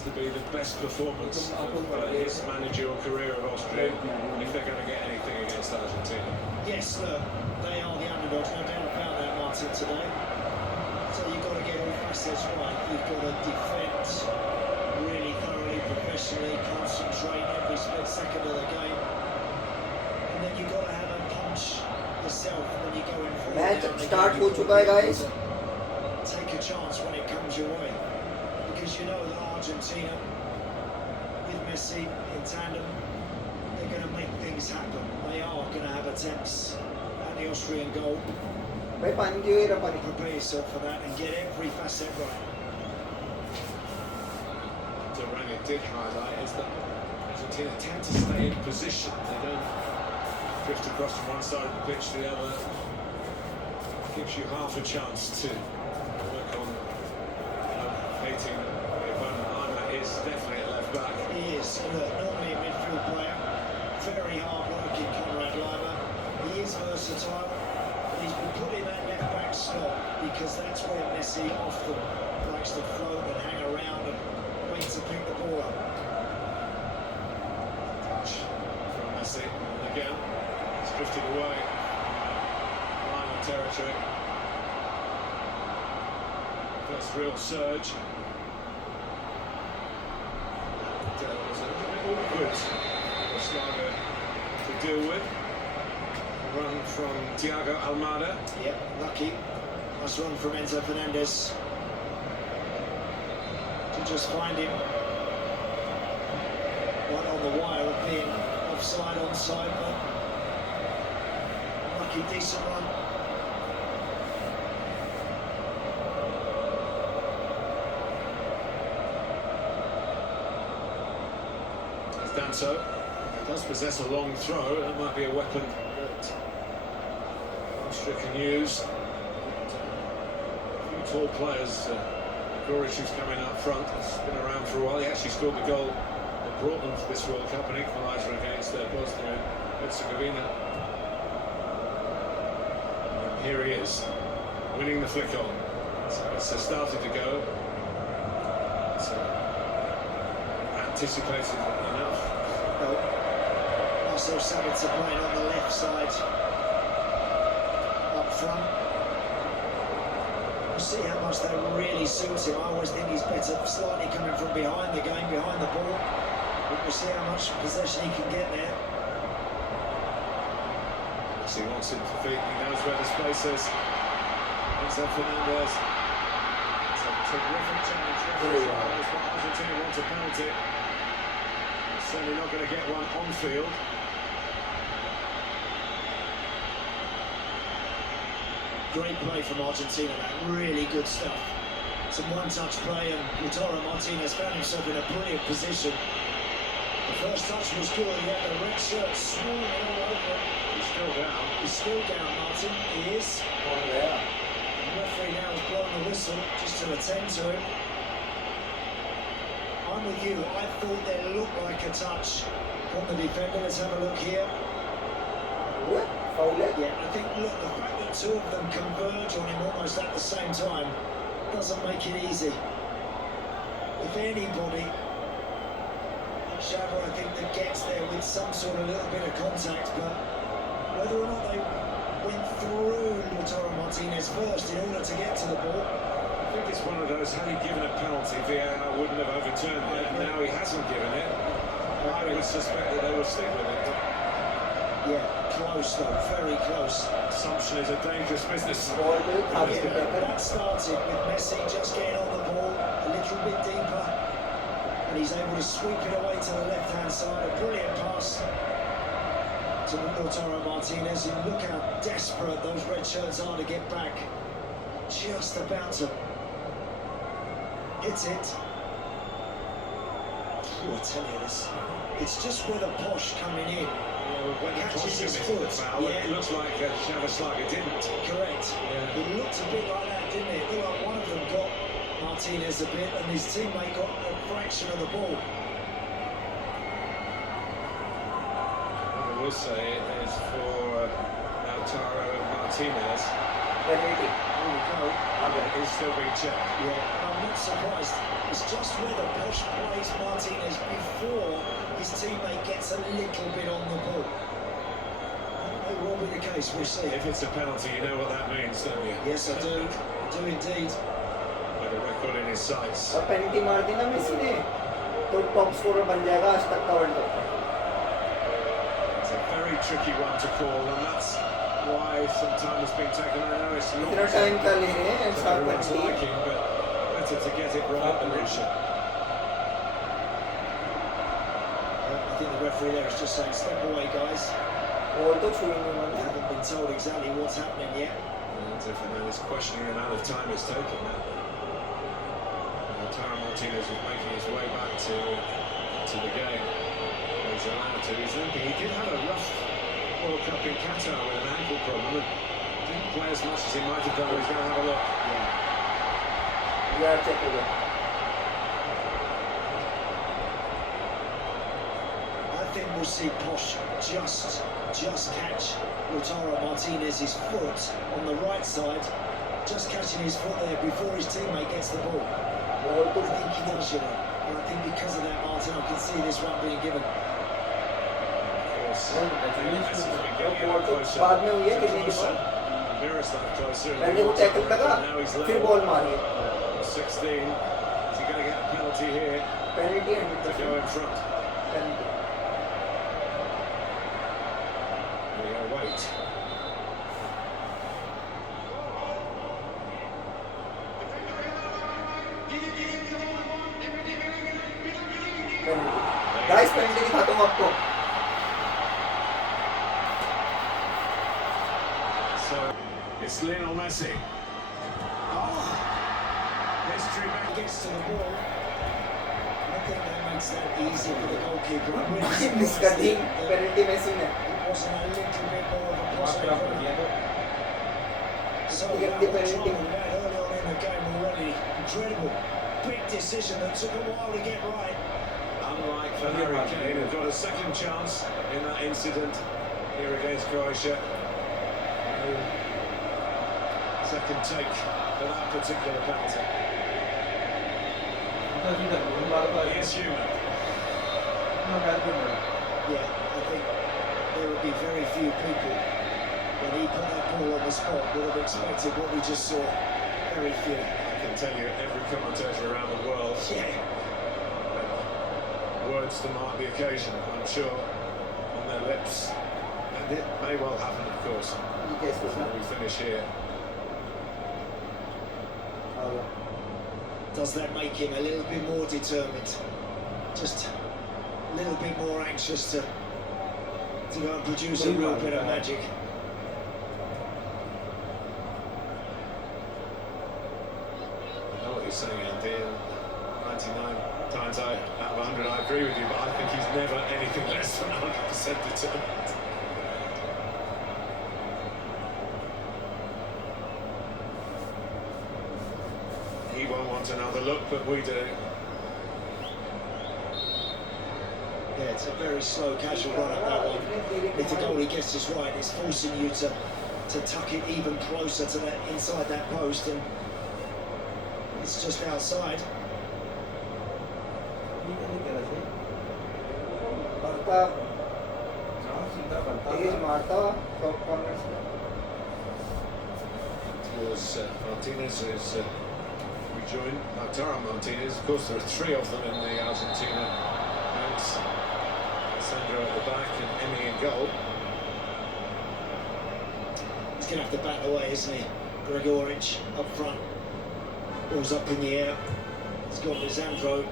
has to be the best performance of his managerial career of Austria if they're going to get anything against Argentina. Yes, look, they are the underdogs, no doubt about that, Martin, today. So you've got to get all facets right. You've got to defend really thoroughly, professionally, concentrate every split second of the game. And then you've got to have a punch yourself when you go in for match start हो चुका है guys. Take a chance when it comes your way, because you know that Argentina, with Messi in tandem, they're going to make things happen. They are going to have attempts at the Austrian goal. भाई पानी दियो ये पानी. Prepare yourself for that and get every facet right. Duran did highlight is that Argentina tend to stay in position. They don't drift across from one side of the pitch to the other. Gives you half a chance to work on hating the opponent. Lima is definitely a left back. He is, normally a midfield player, very hard-working Conrad Lima. He is versatile, but he's been put in that left back slot because that's where Messi often likes to float and hang around and wait to pick the ball up. Touch from Messi, and again, it's drifted away. Lima territory. First real surge. That was a little bit awkward for Slager to deal with. Run from Thiago Almada. Yep, lucky. Nice run from Enzo Fernandez to just find him right on the wire of being offside, onside, but lucky, decent run. He's done so. He does possess a long throw. That might be a weapon that Austria can use. A few tall players. Goric, who's coming up front, has been around for a while. He actually scored the goal that brought them to this World Cup, an equaliser against Bosnia and Herzegovina. And here he is, winning the flick on. So it's started to go. It's anticipated enough. Well, Marcel Sabitzer playing on the left side, up front. We'll see how much that really suits him. I always think he's better slightly coming from behind the game, behind the ball. But we'll see how much possession he can get there. He wants it to feet, he knows where the space is. Enzo Fernandez. It's a terrific challenge. Argentina wants a penalty. Certainly not going to get one on field. Great play from Argentina, man. Really good stuff. Some one-touch play, and Lautaro Martinez found himself in a brilliant position. The first touch was good. He had the red shirt swarming all over him. He's still down. He's still down, Martin. He is. Oh yeah. The referee now is blowing the whistle just to attend to him. I'm with you. I thought there looked like a touch from the defender. Let's have a look here. What? Foul? Yeah, I think, look, the fact that two of them converge on him almost at the same time doesn't make it easy. If anybody, Xhaka, I think, that gets there with some sort of little bit of contact, but whether or not they went through Lautaro Martinez first in order to get to the ball. I think it's one of those, had he given a penalty, VAR wouldn't have overturned it, and now he hasn't given it. I would suspect that they will stick with it. Yeah, close though, very close. Assumption is a dangerous business. That started with Messi just getting on the ball a little bit deeper, and he's able to sweep it away to the left-hand side. A brilliant pass to Lautaro Martinez, and look how desperate those red shirts are to get back. Just about to hit it. Oh, I tell you this, it's just with a Posh coming in. When he Catches his missed foot. the foul, Yeah. it looks like Slager didn't. Correct. Yeah. It looked a bit like that, didn't it? It looked like one of them got Martinez a bit, and his teammate got a fraction of the ball. What I will say is for Lautaro Martinez, There we go. he's still being checked. Yeah, I'm not surprised. It's just where the Posh play Martinez before his teammate gets a little bit on the ball. It won't be the case, we'll see. If it's a penalty, you know what that means, don't you? Yes, I do. I do indeed. With a record in his sights. अब penalty मार दी ना Messi ने तो top scorer बन जाएगा आज तक का वर्ल्ड कप का. It's a very tricky one to call, and that's why some time has been taken. I know it's not इतना टाइम का ले रहे हैं to सात everyone's penalty. liking, but better to get it right than rush it. I think the referee there is just saying, step away, guys. Ball तो छुई नहीं We उन्होंने. haven't been told exactly what's happening yet. And if anyone is questioning the amount of time it's taken now. Tara Martinez is making his way back to the game. He's allowed to. He's limping. He did have a rough World Cup in Qatar with an ankle problem and didn't play as much as he might have done. He's going to have a look. यार check हो गया. I think we'll see Posh just catch Lautaro Martinez's foot on the right side, just catching his foot there before his teammate gets the ball. Ball तो I think he does, you know. And I think because of that, Martin, I can see this one being given. Of course, Messi has been getting ball it तो closer. बाद में हुई है गिरने के Closer. बाद. Miroslav closer. पहले वो टैकल लगा Now he's फिर level. बॉल मारी. 16. Is he going to get a penalty here penalty to go 100%. in front? Penalty. We wait. Penalty. Guys penalty दिखाता हूँ आपको. So it's Lionel Messi. Oh, history back. Gets to the ball. I think that makes that easy for the goalkeeper. I'm really miss कर दी penalty Messi ने. It wasn't a little bit more of a possibility. So Get the that penalty. trouble we had early on in the game already. Incredible. Big decision that took a while to get right. Unlike for Harry Kane, who got a second chance in that incident here against Croatia. Second take for that particular penalty. He is human. Yeah, I think there would be very few people when he put that ball on the spot would have expected what we just saw. Very few. I can tell you every commentator around the world, Yeah. words to mark the occasion, I'm sure, on their lips. And it may well happen, of course, ये कैसे when we finish here. होगा? Does that make him a little bit more determined? Just a little bit more anxious to go and produce a real bit of magic. I know what you're saying, Andy. And 99 times out of 100, I agree with you, but I think he's never anything less than 100% determined. He won't want another look, but we do. Yeah, it's a very slow, casual run at that one. If the goalie gets this right, it's forcing you to tuck it even closer to that inside that post, and it's just outside. बनता तेज मारता top corner से. Towards Martinez, who's rejoined Lautaro Martinez. Of course, there are three of them in the Argentina ranks. Sandro at the back and Emmy in goal. He's going to have to bat away, isn't he? Gregoric up front. Ball's up in the air. He's got Lisandro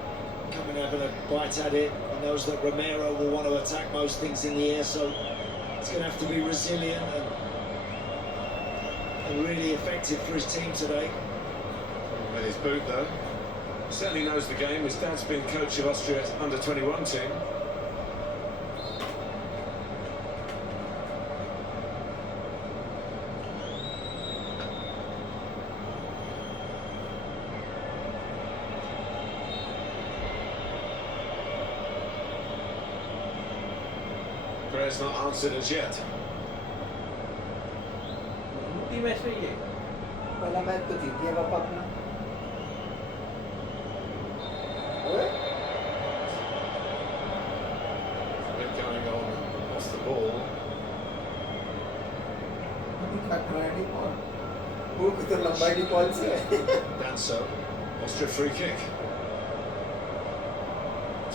coming having a bite at it. He knows that Romero will want to attack most things in the air, so he's going to have to be resilient and really effective for his team today. With his boot, though. Certainly knows the game. His dad's been coach of Austria's under-21 team. Prayer's not answered as yet. पहला match तो जीत गया पापा अपना. ओए टक्कर नहीं Paul वो तो लंबाई नहीं पॉल से Danso, Austria free kick.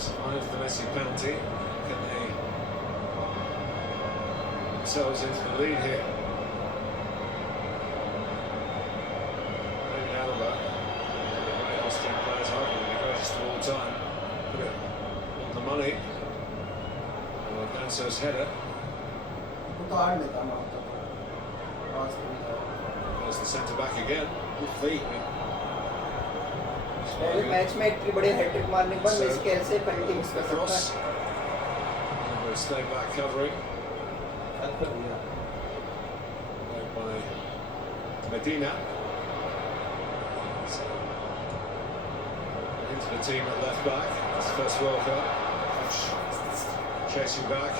Survive the Messi penalty. Can they themselves into the lead here? Maybe Alaba, the great Austrian players, arguably the greatest of all time, put it on the money. Well, Danso's header. वो तो आड़ लेता ना There's the centre back again. Good feet. पहले match में इतनी बड़ी hat trick मारने के बाद मेसी कैसे पेनल्टी मिस कर सकता Cross. है Stay back covering. Played by Medina. Into the team at left back. His first World Cup. Chasing back.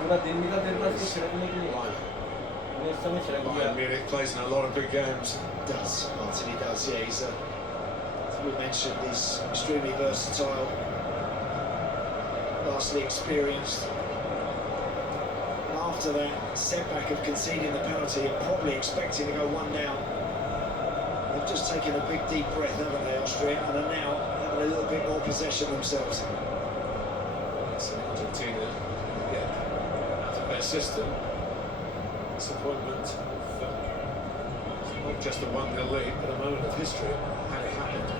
पूरा दिन भी था तेरे पास ये छिड़कने के लिए वो इस समय छिड़क दिया Bayern Munich plays in a lot of big games. Does, Martin, he does, yeah. He's, as we mentioned, he's extremely versatile, vastly experienced. And after that setback of conceding the penalty and probably expecting to go 1-down, they've just taken a big deep breath, haven't they, Austria, and are now having a little bit more possession themselves. It's Argentina. Yeah. Out of their system. Disappointment of not just a 1-0 lead, but a moment of history. How it happened.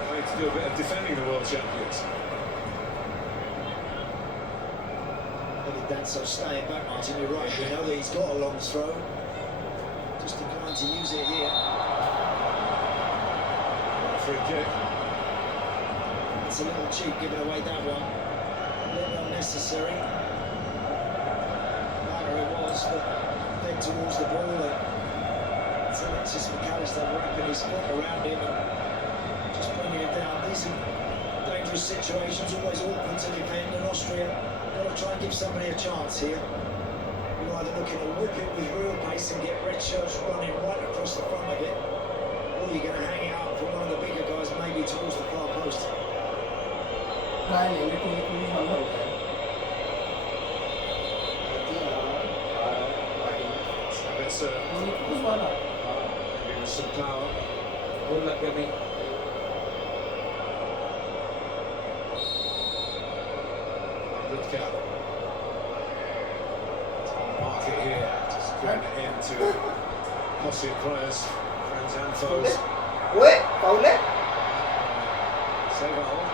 They need to do a bit of defending the world champions. Maybe Danso staying back, Martin, you're right. We know that he's got a long throw. Just declined to use it here. Free kick. It's a little cheap giving away that one. A little unnecessary. It was that led towards the ball and it's Alexis McAllister wrapping his foot around him and just bringing it down. These are dangerous situations, always awkward to defend, and Austria got to try and give somebody a chance here. You're either looking to whip it with real pace and get red shirts running right across the front of it, or you're going to hang it up for one of the bigger guys maybe towards the far post. Try लेंगे तो police बंद हो गया It's police वाला giving us some power. गोल लग गया भाई Good cap. Mark it here. Just getting it into posse of players, friends and foes. ओए फाउल है Save it all.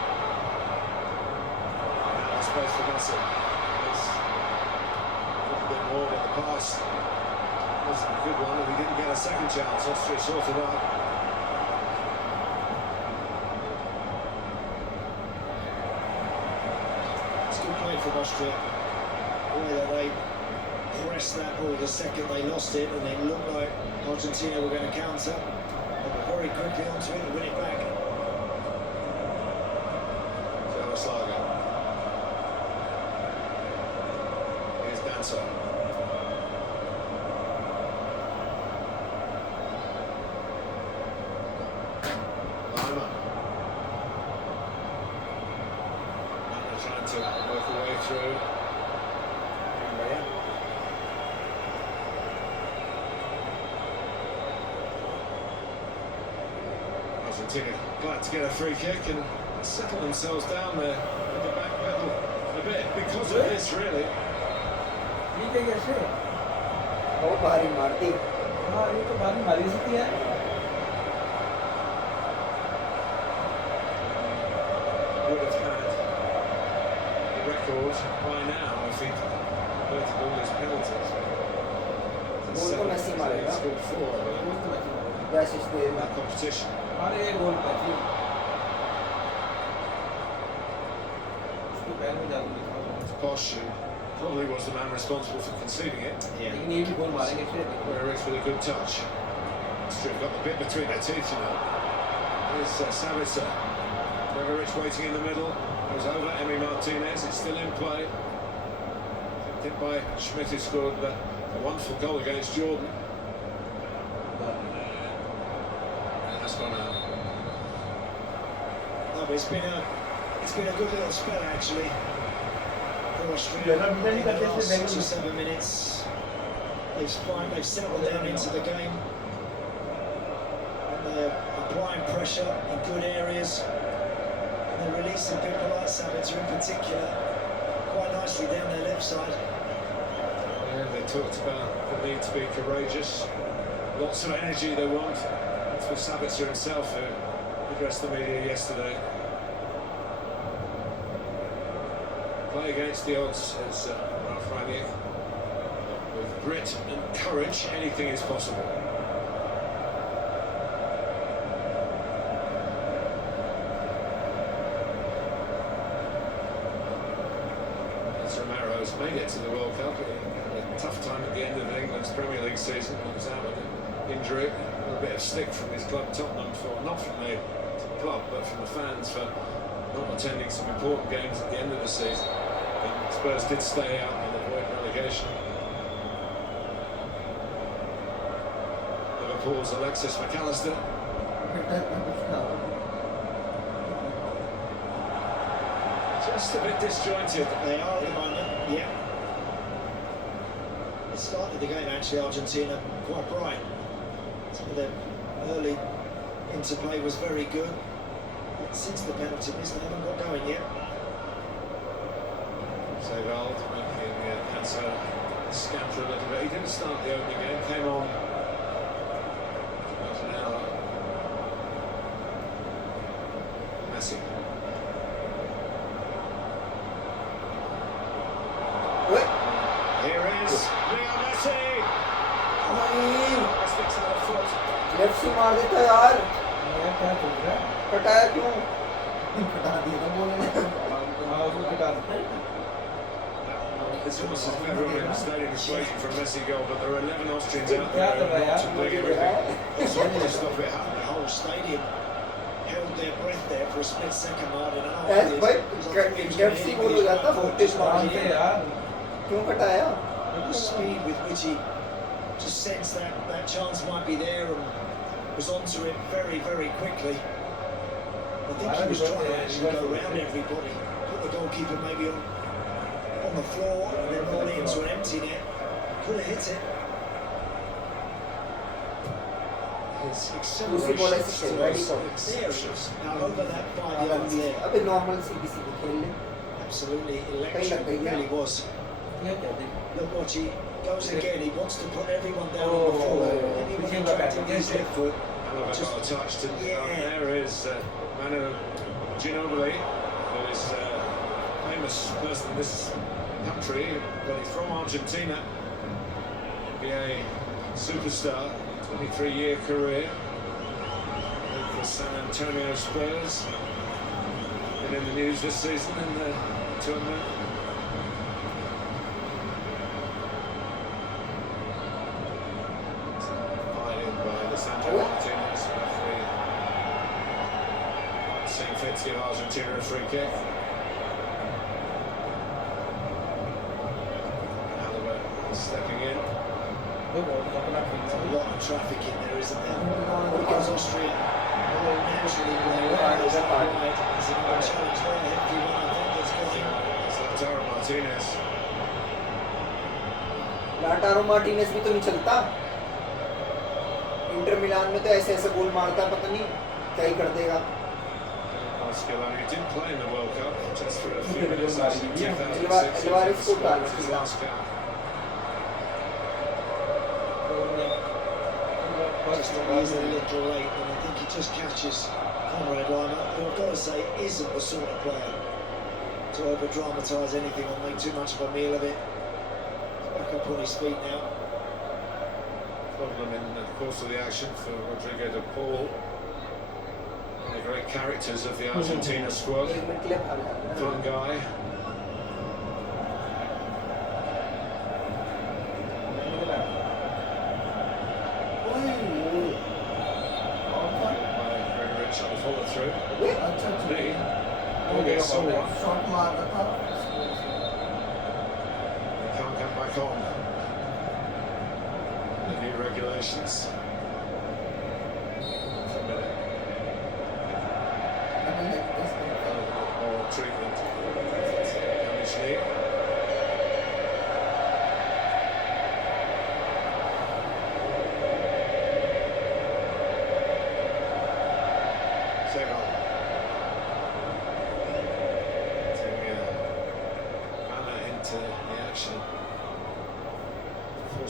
Now space for Messi. It's a little bit more, but the pass wasn't a good one, and he didn't get a second chance. Austria sorted out. It's good play from Austria. The way that they pressed that ball the second they lost it, and it looked like Argentina were going to counter. They were very quickly onto it and win it back. Slager. Here's Danso. Lima. Lima trying to work her way through. Argentina glad to get a free kick and settle themselves down there with the back pedal a bit because of this, really. ठीक है कैसे बहुत भारी मारती हाँ ये तो भारी मारी सकती है Would have had the record by now if he'd converted all his penalties. गोल तो मेसी मारेगा Scored 4 या assist they in that competition. अरे ये गोल पैसे उसको पैर में जादू दिखा Posh, who probably was the man responsible for conceding it. लेकिन ये भी गोल मारेंगे फिर Rich with a good touch. Austria got the bit between their teeth, you know. Here's Savitzer. Rich waiting in the middle. Goes over Emi Martinez. It's still in play. Hit by Schmidt, who scored a wonderful goal against Jordan. And that's gone out. No, but it's been a It's been a good little spell actually for Austria. Yeah, In the that last is very 6 or good. 7 minutes, they've settled down into the game. And they're applying pressure in good areas. And they're releasing people like Sabitzer in particular quite nicely down their left side. Yeah, they talked about the need to be courageous. Lots of energy they want. That's for Sabitzer himself, who addressed the media yesterday. Play against the odds, as Ralph Rangnick. With grit and courage, anything is possible. As Romero's made it to the World Cup, he had a tough time at the end of England's Premier League season. He was out with an injury, a little bit of stick from his club Tottenham, for not from the club, but from the fans for not attending some important games at the end of the season. And Spurs did stay out and avoid relegation. Liverpool's Alexis McAllister. Just a bit disjointed. They are at the moment, yeah. It started the game actually, Argentina, quite bright. Some of their early interplay was very good. But since the penalty miss, they haven't got going yet. Sevald making Cancer scamper a little bit. He didn't start the opening game, came on about an hour. Messi. Here is Leo Messi. नहीं Sticks out of foot. Left से मार देता है यार मैं क्या बोल रहा है? कटाया क्यों कटा दिया था बोले हाँ, उसको कटा दो। It's almost as if everyone in the stadium is waiting for a Messi goal, but there are 11 Austrians out there who are not doing everything possible to stop it happening. The whole stadium held their breath there for a split second, Martin. ऐस भाई Capsey गोल हो जाता footage मार मानते के यार। क्यों कटाया The speed with which he just sensed that chance might be there and was onto it very, very quickly. I think he was trying to actually go around everybody, put the goalkeeper maybe on the floor and then roll it into an empty net. Could have hit it. His दूसरी ball ऐसे acceleration खेल रहा है was ठीक serious. Now over that 5 yards there, अबे normal सीधी सीधी खेल ले absolutely कहीं लग electric. गई It क्या really was. ये क्या देख? Look what he goes again. He wants to put everyone down on the floor. Anyone Pushing attracting back. his left foot. Alaba got a touch, didn't he? Yeah. There is Manu Ginobili, who is a famous person in this country, but he's from Argentina. NBA superstar, 23-year career with the San Antonio Spurs. Been in the news this season in the tournament. Fighting by Lisandro Martinez, referee. Seeing fit to give Argentina a free kick. Alaba stepping in. वो बहुत अपना There's a खेल lot of traffic in there, isn't there? Because Austria will naturally play well. There's a wide. There's another challenge there. A hefty one, I think, that's got him. It's Lautaro Martinez. Lautaro Martinez भी तो नहीं चलता Inter Milan में तो ऐसे ऐसे गोल मारता पता नहीं क्या ही कर देगा Scaloni didn't play in the World Cup just for a few minutes actually in Yeah, 2006. Alvarez को डाल His दिया। last cap. Just he is a little late, and I think he just catches Conrad Lima, who I've got to say isn't the sort of player to over-dramatise anything or make too much of a meal of it. Back up on his feet now. Problem in the course of the action for Rodrigo de Paul. One of the great characters of the Argentina squad. एक minute के लिए भाग जाता है Fun guy. Gregory on the follow through. अच्छा अच्छा Lee. August saw one. Shot मार रहा था Can't come back on. The new regulations. For a minute. Or 2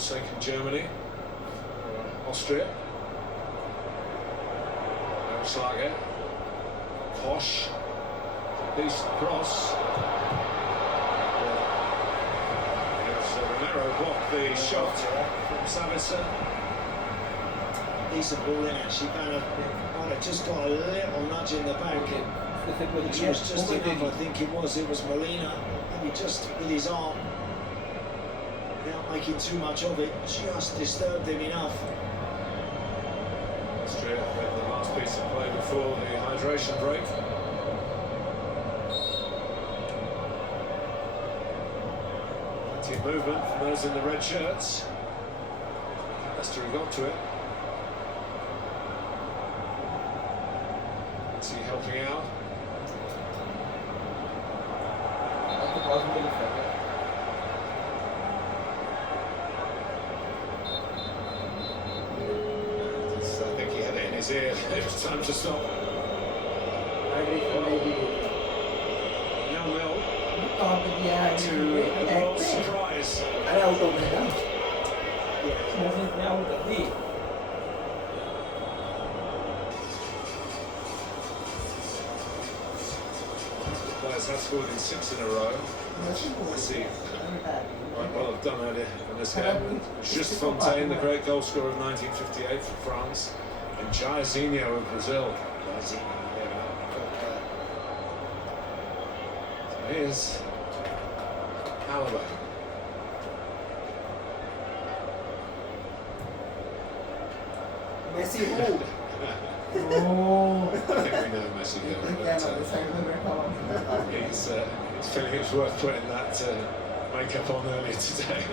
forsaken Germany, Austria. Schlager, Posh, decent cross. Romero blocked the shot from Savitzer. Decent ball in actually. Banner might have just got a little nudge in the back, which was just enough. I think it was Molina, maybe just with his arm, without making too much of it, just disturbed him enough. Austria with the last piece of play before the hydration break. Plenty of movement from those in the red shirts. Leicester got to it. MESSI helping out. I think he had it in his ear. It was time to stop. 0-0 to the world's surprise. Ada auto kan? Musiknya udah di. The players have scored in 6 in a row. MESSI might well have done it in this game. Just Fontaine, the great goal scorer of 1958 for France, and Jairzinho of Brazil. So here's Alaba. Messi who? Oh. I think we know MESSI here, but he's feeling it was worth putting that makeup on earlier today.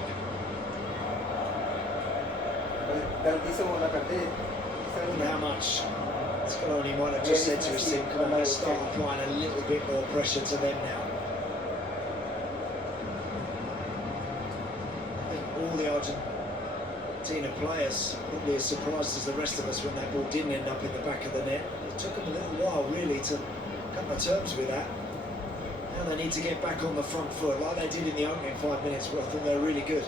गलती से वो ना करते How much Scaloni might have just said to his team, come on, let's start applying a little bit more pressure to them now. I think all the Argentina players probably as surprised as the rest of us when that ball didn't end up in the back of the net. It took them a little while really to come to terms with that. Now they need to get back on the front foot like they did in the opening 5 minutes where I thought they were really good.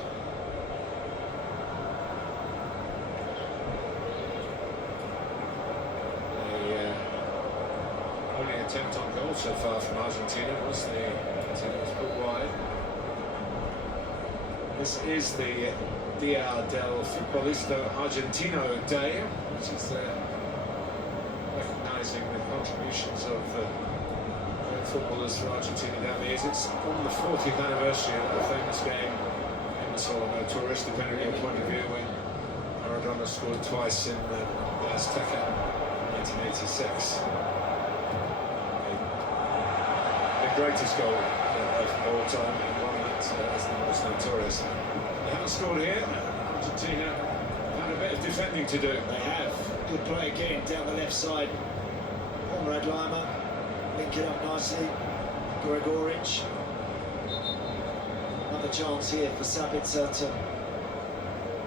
Only attempt on goal so far from Argentina was the attempt was put wide. This is the Dia del Futbolista Argentino Day, which is recognising the contributions of footballers for Argentina down the years. It's on the 40th anniversary of the famous game, famous or notorious, depending on your point of view, when Maradona scored twice in Azteca in 1986. The greatest goal of all time, and one that is the most notorious. They haven't scored here. Argentina had a bit of defending to do. They have. Good play again down the left side. Conrad Lima linking up nicely. Gregoric. Another chance here for Sabitzer to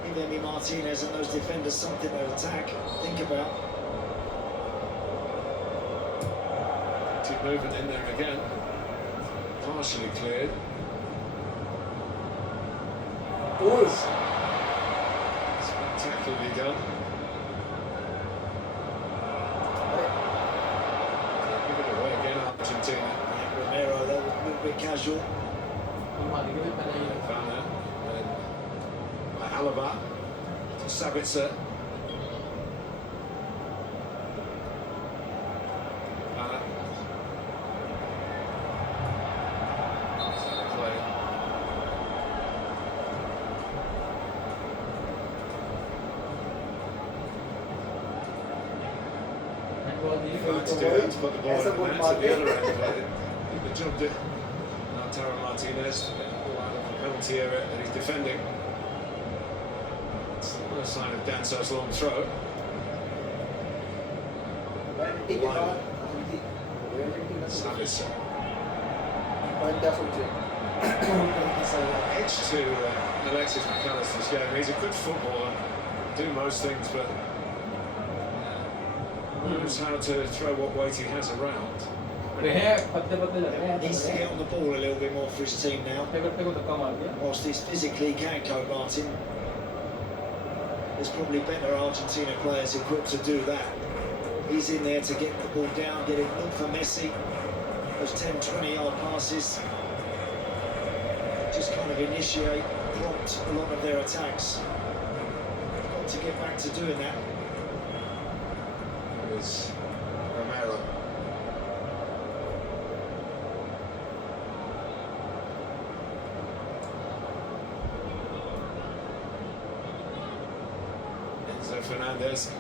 give Emi Martinez and those defenders something to attack, think about. Keep moving in there again. Partially cleared. Spectacularly done. Give it away again, Argentina. Romero, that was a little bit casual. Vanna, then Alaba to Sabitzer. Vanna. Play. Tried to do that, to put the ball in the net at the other end, but the job did. Now Tara Martinez to get the ball out of the penalty area that he's defending. It's no sign of Danso's long throw. Savitzer. So edge to Alexis McAllister's game. He's a good footballer, do most things, but knows how to throw what weight he has around. Needs to get on the ball a little bit more for his team now. Whilst he's physically can cope, Martin, there's probably better Argentina players equipped to do that. He's in there to get the ball down, get it, look for Messi. Those 10, 20-yard passes just kind of initiate, prompt a lot of their attacks. Got to get back to doing that. Is Romero. Enzo Fernandez.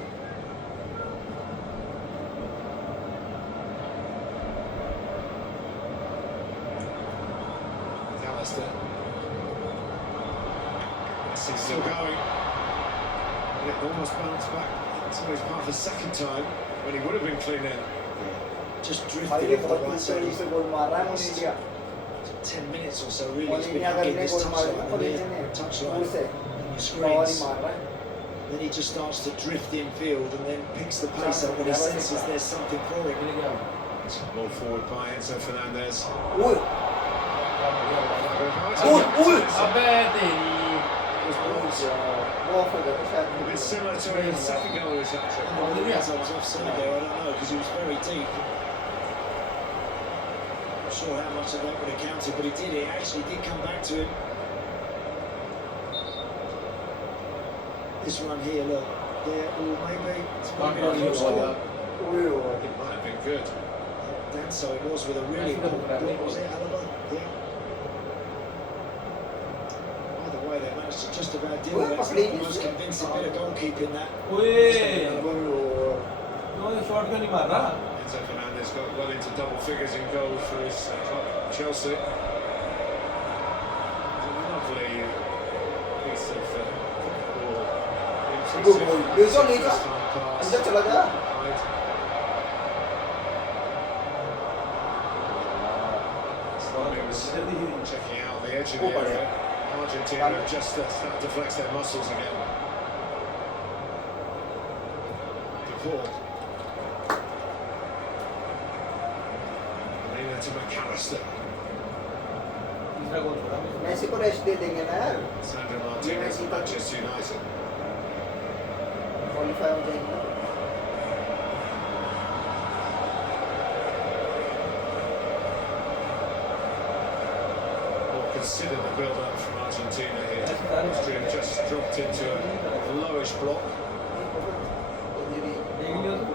Alistair. Messi's still going. And it almost bounced back. So his path a second time when he would have been clean in. Just भाई drifted ये off the बहुत right side. तेजी से गोल मार रहा है मोलिनिया 10 minutes or so really. और He's been India hugging करने this गोल मार touchline रहा है and मोलिनिया the ने touchline दूर से on your और ही screens. मार रहा है Then he just starts to drift infield and then picks the pace up when he senses there's something for him. It's a ball forward by Enzo Fernandez. ओए अबे तेरी वो हो गया शायद A bit similar to his second goal was that trick. Well, the reason I was offside there, I don't know, because he was very deep. Not sure how much of that would have counted, but he did. It actually did come back to him. This run here, look, there, or maybe it's maybe a full score. ओए ओए It might have been good. Dan, so it was with a really good goal, was it, Alaba? Yeah. Either way, they managed to just about deal with it. It's not the most convincing bit of goalkeeping that. ओए ओए no ये shot क्यों नहीं मार रहा Enzo Fernandez got well into double figures in goals for his club, Chelsea. It's a lovely piece of football. Impressive. ले जा First time pass. अंदर चला गया Right. It was checking out the edge of the area. Argentina have just started to flex their muscles again. The ball. Marina to McAllister. तीसरा गोल छोड़ा Messi को rest दे देंगे ना यार Sandro Martinez of Manchester United. Qualify हो जाएंगे More considerable build-up from Argentina here. Austria just dropped into a lowish block. देख लियो तो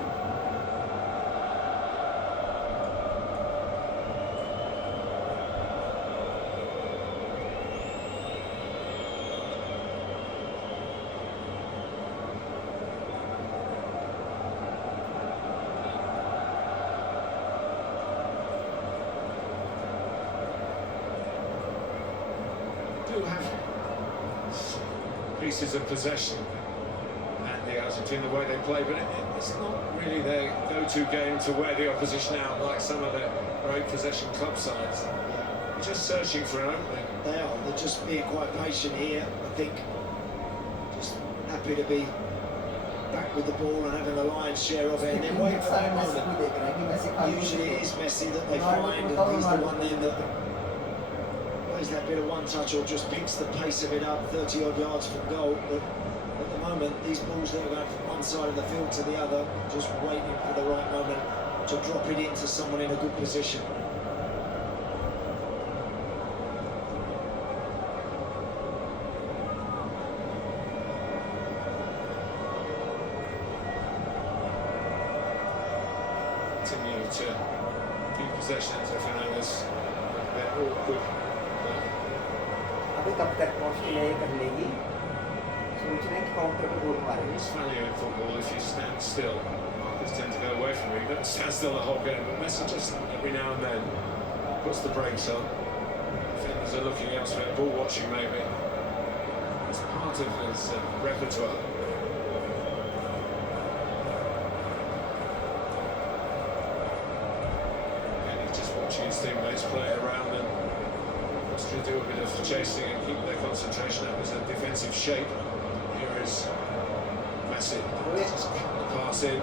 Do have pieces of possession and the Argentina the way they play, but it's not really their go-to game to wear the opposition out like some of the great possession club sides. They're just searching for an opening. They are. They're just being quite patient here. I think just happy to be back with the ball and having the lion's share of it, and then waiting for that Messi moment. को देख रहे हैं कि Messi खाली Usually it is Messi that they find, and he's the one then that plays that bit of one touch or just picks the pace of it up 30 odd yards from goal. But at the moment, these balls that are going from one side of the field to the other, just waiting for the right moment to drop it into someone in a good position. Continue to keep possession of Fernandez. They're awkward. अभी कब तक Australia ये कर लेगी सोच रहे हैं कि काउंटर पे गोल मारेंगे It's value in football if you stand still. Markers tend to go away from you. You don't stand still the whole game, but Messi just every now and then puts the brakes on. Defenders are looking elsewhere, ball watching maybe. It's part of his repertoire. And he's just watching his teammates play around and Austria do a bit of chasing and keep their concentration up as a defensive shape. Here is Messi. Just cut the pass in.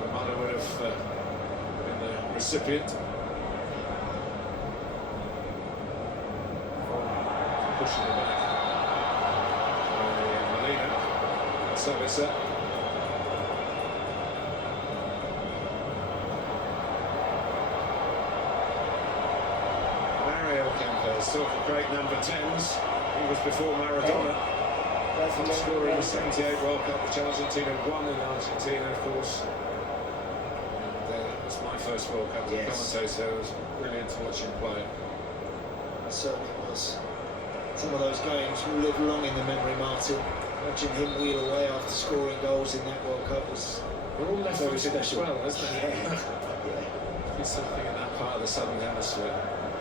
Romano would have been the recipient. Pushing it back. Sabitzer. Mario Kemper, still a great number 10s. He was before Maradona. Top scorer in the 78 World Cup, which Argentina won in Argentina, of course. And it was my first World Cup as a commentator, so it was brilliant to watch him play. It certainly was. Some of those games will live long in the memory, Martin. Watching him wheel away after scoring goals in that World Cup was They're all left very footed as special. well, isn't it? Yeah. There's something in that part of the Southern Hemisphere.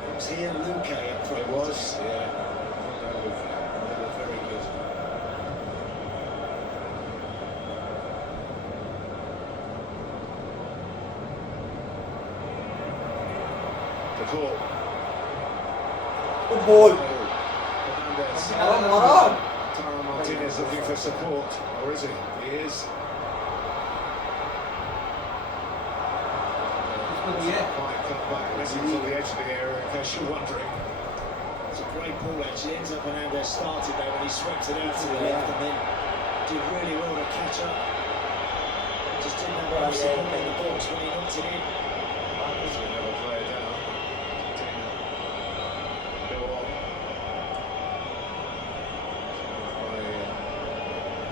It was here Luque up front. It was, yeah. Well, They were very good. The ball. Good ball. Fernandez. Maram. Taro Martinez looking for support, or is he? He is. Quite cut back, Messi to the edge of the area, in case you're wondering. It's a great ball actually. Ends up Fernandez started there when he swept it out to the left and then did really well to catch up. Just didn't have enough support in the box when he knocked it in. Messi will never play it down. Go on. By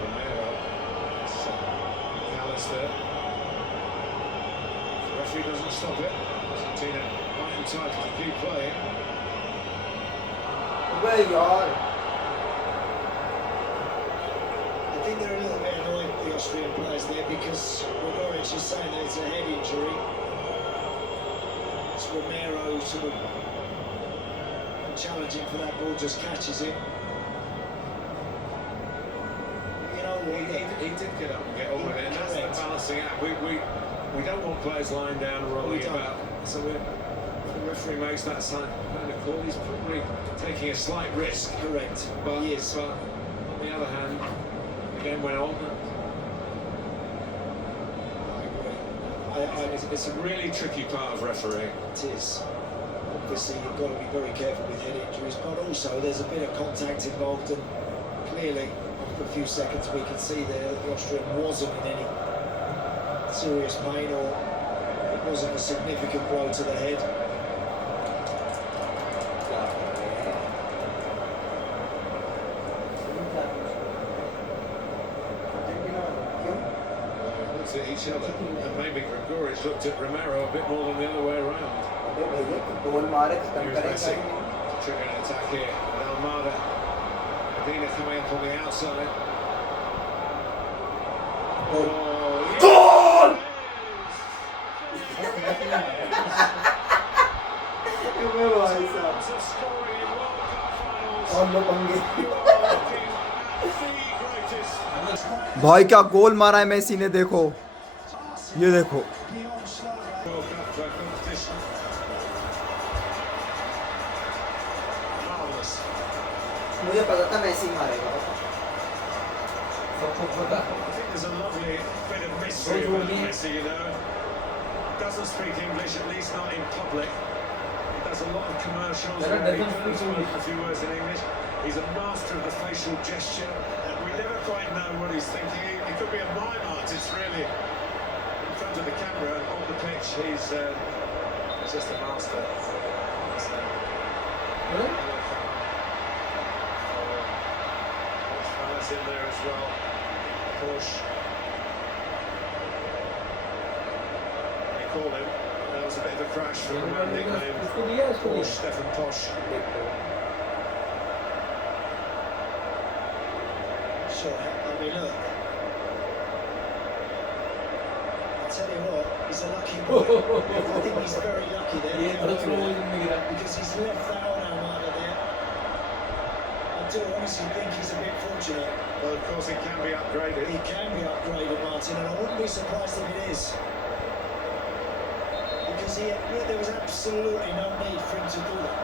Romero. It's McAllister. The referee doesn't stop it. Argentina quite entitled to keep playing. Well, yaar. I think they're a little bit annoyed, the Austrian players there, because Rodoric is saying that it's a head injury. It's Romero sort of challenging for that ball, just catches it. You know what? He did get up and get on with it, and that's the balancing act. We don't want players lying down and rolling about. So the referee makes that kind of call. He's probably taking a slight risk. Correct. But, He is. but on the other hand, the game went on. It's a really tricky part of refereeing. It is. Obviously, you've got to be very careful with head injuries, but also there's a bit of contact involved, and clearly, after a few seconds, we can see there that the Austrian wasn't in any serious pain, or it wasn't a significant blow to the head. Looked at each other, and maybe Gregoric looked at Romero a bit more than the other way around. गोल मारे खत्म Here's Messi, करेगा triggering an attack here. And Almada, Medina coming up on the outside. Oh, Goal! और लो पंगे भाई क्या गोल मारा है Messi ने देखो ये देखो मुझे पता था मेसी मारेगा I think there's a lovely bit of mystery about Messi, you know. Doesn't speak English, at least not in public. He does a lot of commercials where he does speak a few words in English. He's a master of the facial gesture, and we never quite know what he's thinking. He could be a mime artist, really. In front of the camera, on the pitch, he's just a master. There's in there as well. Porsche. They call him. That was a bit of a crash from the man nicknamed Porsche, Stefan Posch. Sure, I mean, look. I tell you what, he's a lucky boy. I think he's very lucky there. Because he's left that on Almada there. I do honestly think he's a bit fortunate. Well, of course, it can be upgraded. He can be upgraded, Martin, and I wouldn't be surprised if it is. Because there was absolutely no need for him to do that.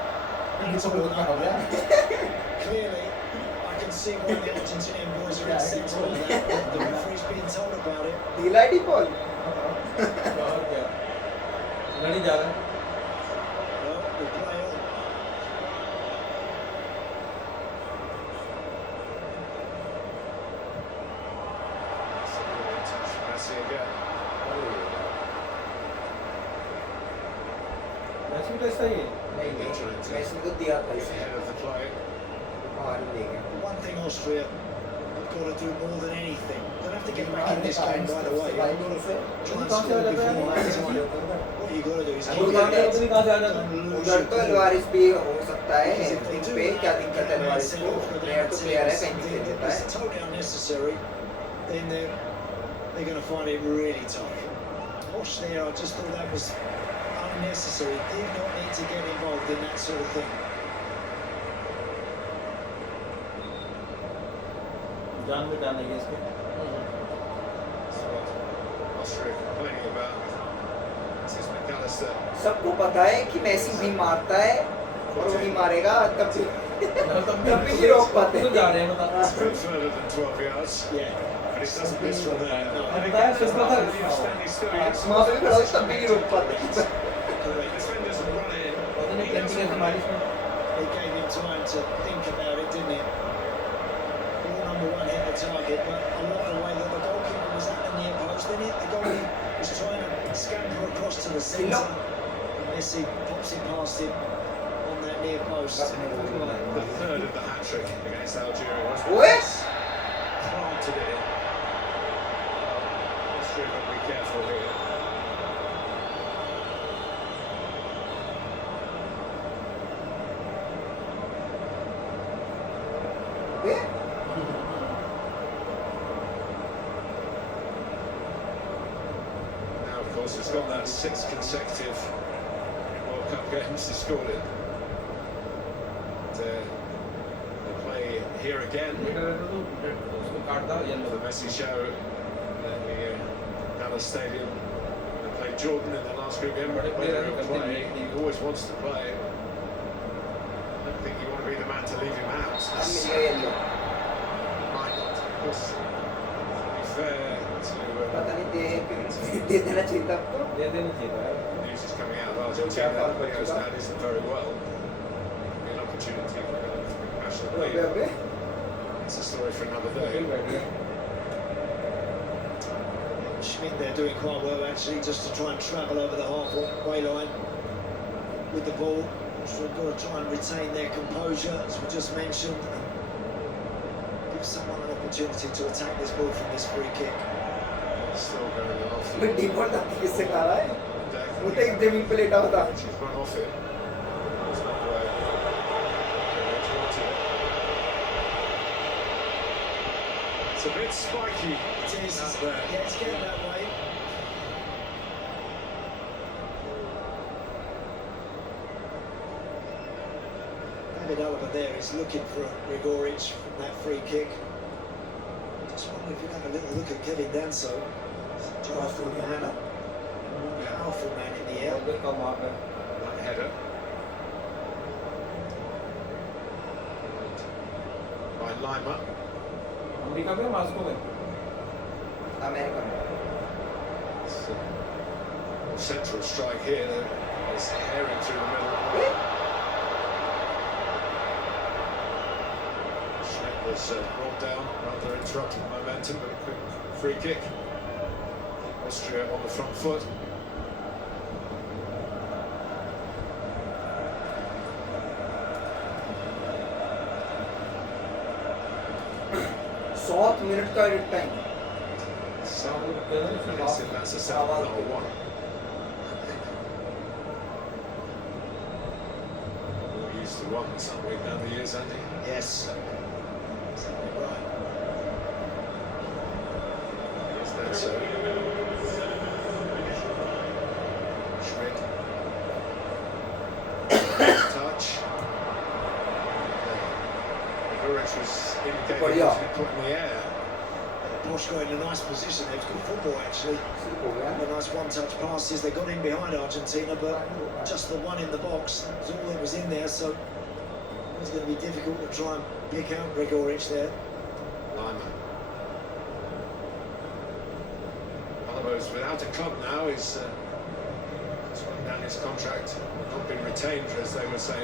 Clearly, I can see why the Argentinian boys are incensed by that. The referee's being told about it. ढीला ही ball लड़ी जा रहा है Well, we'll play on. Massey तो ऐसा ही है नहीं नहीं मैसी को दिया था इसे Ahead of the play. बाहर ही ले गया One thing Austria have got to do more than anything. They don't have to get back in this game right away. They've got to try and कहाँ से आ score जाता है before यार? half time. What you got to do is अभी keep उधर it. उधर कहाँ से आ जाता है? Don't lose उधर your तो ball. एलवारिस भी हो सकता है Because if they do पे क्या that, दिक्कत है and एलवारिस send को off the प्लेयर तो penalty प्लेयर है or कहीं से something देता that है is totally unnecessary, then they're going to find it really tough. Wash there, I just thought that was unnecessary. Did not need to get involved in that sort of thing. जान में डाल देंगे इसको That's what Austria complaining about. This is McAllister. सबको पता है कि मैसी नहीं मारता है और वो नहीं मारेगा तब भी नहीं रोक पाते तो जा रहे हैं बता It's a bit further than 12 yards. Yeah. But it doesn't miss from there. अब बताया सिर्फ था Standing still, he gets वहाँ पे भी खड़ा हो, तब भी नहीं रोक पाते Correct. defenders have run in. पता नहीं He कैसे doesn't कैसे मारी इसमें It gave him time to think about it, didn't it? Ball number one hit the target, but I love the way that the goalkeeper was at the near post, didn't it? The goalie was trying to scamper across to the centre. And Messi pops it past him on that near post. The third of the hat-trick against Algeria was ओए planted it in. Austria got to be careful here. A? Now, of course, it's got that 6 consecutive World Cup games he scored in. They play here again उसको काट था for yellow the Messi show at the Dallas Stadium. They played Jordan in the last group game, but whether he'll play, he always wants to play. I don't think you want to be the man to leave him out. अब मिल गया yellow Might not, of course. To be fair to पता नहीं दे देना चाहिए था आपको दे देना चाहिए था यार news is coming out of Argentina. Leo's dad isn't very well. Be an opportunity for the national अबे league. अबे It's a story for another फिर day. बैठ गया Schmidt there doing quite well actually, just to try and travel over the halfway line with the ball. So we've got to try and retain their composure, as we just mentioned, and give someone an opportunity to attack this ball from this free kick. Still going off. मैं default आती किससे खा रहा है Deck. वो तो एक जमीन पे लेटा हुआ था She's run off it. It's not where she wanted it. It's a bit spiky. It is, out there. yeah, it's getting that way. David Alaba there is looking for Gregoric from that free kick. Just wonder if you have a little look at Kevin Danso. Powerful man, powerful man in the air. और कम वहाँ पे One header. By Lima. America में Moscow में America में It's a central strike here. There's herring through the middle. Schmidt was brought down, rather interrupted momentum, but a quick free kick. Austria on the front foot. सात minute का edit time 7 minutes in, that's a 7-1. We're used to ones, aren't we, down the years, Andy? Yes. Exactly right. Is that so? Schmidt. Touch. Gregoric was indicating बढ़िया। he was put in the air. Bosch got in a nice position there. It's good football actually. सिर्फ हो गया The nice one-touch passes. They got in behind Argentina, but just the one in the box was all that was in there. So it was going to be difficult to try and pick out Gregoric there. Lima. Oliver's without a club now. He's just run down his contract. Not been retained, as they would say,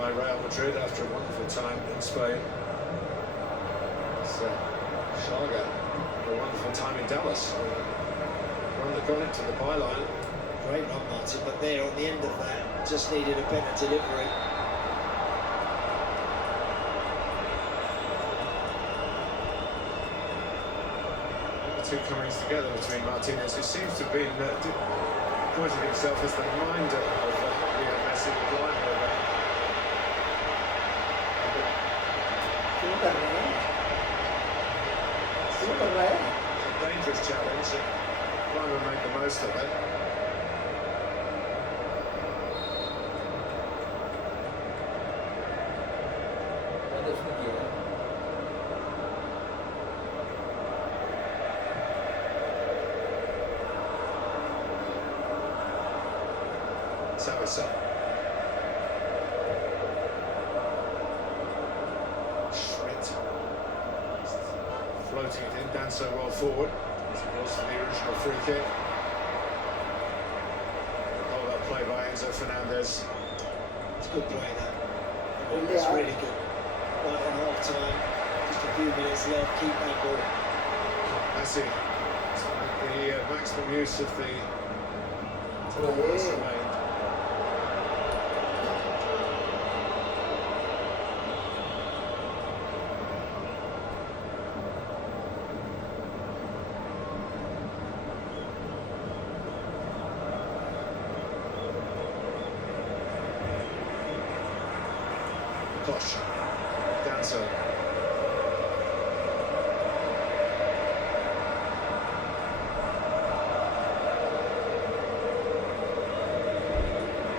by Real Madrid after a wonderful time in Spain. It's Schlager, a wonderful time in Dallas. Run the gun into the byline. Great run, Martin, but there on the end of that, just needed a better delivery. The two comings together between Martinez, who seems to have been pointing himself as the minder of Leo Messi with line over. क्यों कर रहे हैं? क्यों कर रहा है? It's a dangerous challenge, and Lima made the most of it. मैंने उसको किया है। Savitzer. Schmidt. Floating it in, Dan so well forward, as it was for the original free kick. Hold up play by Enzo Fernandez. It's a good play, that. It's really good. Right on half time, just a few minutes left, keep that ball. Messi to make the maximum use of the time that's remained. Kosh, Danso.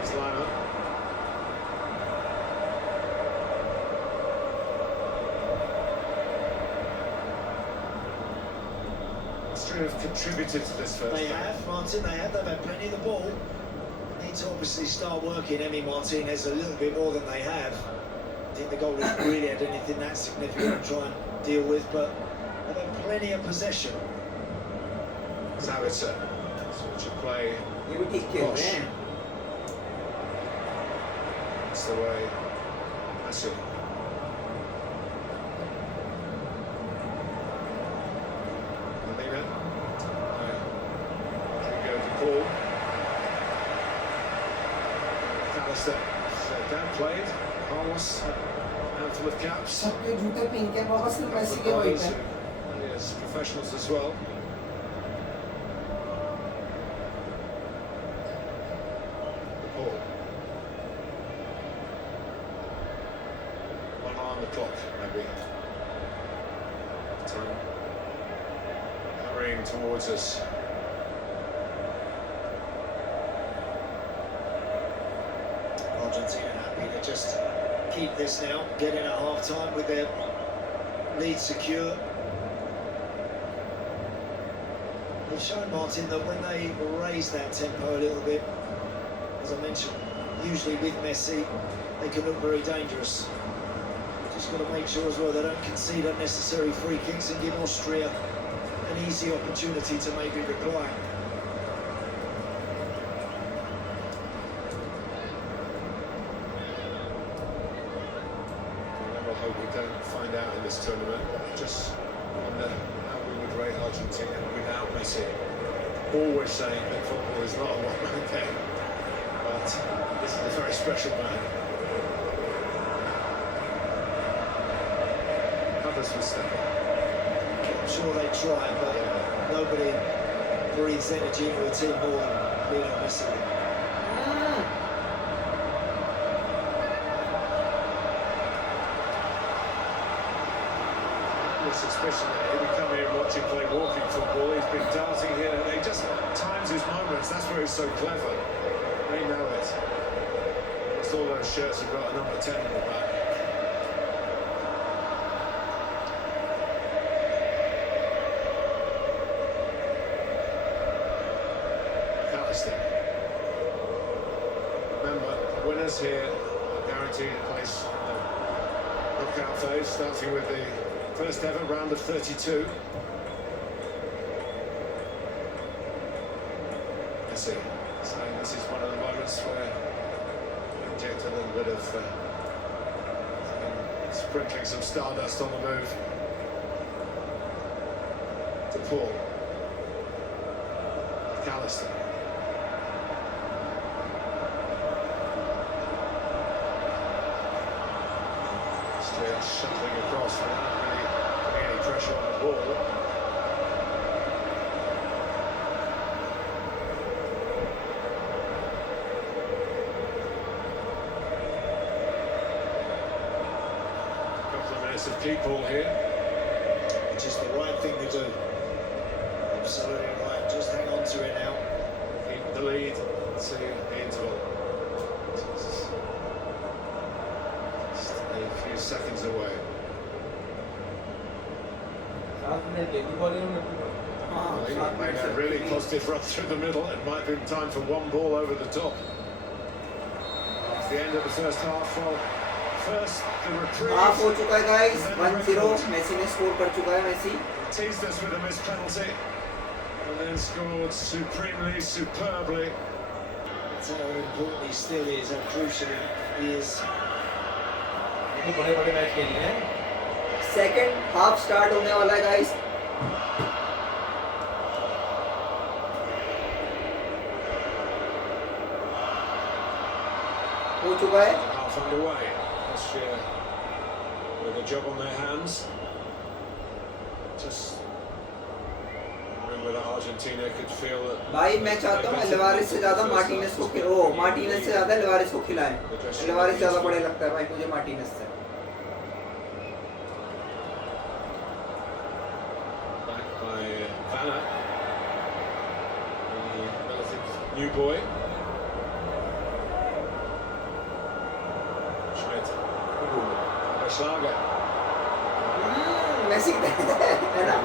Slima. Austria have contributed to this first They half. have, Martin, they have. They've had plenty of the ball. Need to obviously start working Emi Martinez a little bit more than they have. I think the goal hasn't really had anything that significant to try and deal with, but they've had plenty of possession. Savitzer. Switch of play. ये भी ठीक खेल रहे हैं. That's the way. Messi. Molina. Here we go to Paul. Alistair. Down played. Carlos. Handful of caps. सबके जूते pink है, बाबा सिर्फ मेसी के व्हाइट है. Yes, professionals as well. Paul. 1 eye on the clock, maybe. Time hurrying towards us. Argentina happy to just keep this now, get in at half time with their lead secure. They've shown, Martin, that when they raise that tempo a little bit, as I mentioned, usually with Messi, they can look very dangerous. Just got to make sure as well they don't concede unnecessary free kicks and give Austria an easy opportunity to maybe reply. I hope we don't find out in this tournament. Just wonder how we would rate Argentina without Messi. Always saying that football is not a one-man game, but this is a very special man. Others will step up. I'm sure they try, but nobody breathes energy into a team more than Leo Messi. The suspicion that he'll be coming here and watching play walking football. He's been darting here. He just times his moments. That's where he's so clever. They know it. It's all those shirts have got a number 10 in the back. Alistair. Remember, winners here are guaranteed a place in the knockout phase, starting with the first ever round of 32. Messi saying this is one of the moments where we inject a little bit of sprinkling some stardust on the move. To Paul. Alistair. shuffling across without really putting any pressure on the ball. Couple of minutes of people here. Which is the right thing to do. Absolutely right. Just hang on to it now. Keep the lead to the interval. Just a few seconds away. 7 minute लेगी bowling में हाँ He 7 made minute a really positive run through the middle. It might be time for one ball over the top. It's the end of the first half. Well, first the reprieve. Half हो चुका है guys 1-0 Messi ने score कर चुका है Messi Teased us with a missed penalty and then scored supremely, superbly. That's how important he still is, how crucial he is. ये बड़े-बड़े match खेलने हैं सेकंड हाफ स्टार्ट होने वाला है गाइस हो चुका है Half underway. Austria with a job on their hands. Just remember that Argentina could feel that. भाई मैं चाहता हूँ लिवारिस से ज्यादा मार्टिनेज को मार्टिनेज से ज्यादा लिवारिस को खिलाएं लिवारिस ज्यादा बड़े लगता है भाई मुझे मार्टिनेज से Back by Vanna, the relative new boy. Schmidt. Schlager. Messi की तरह है ना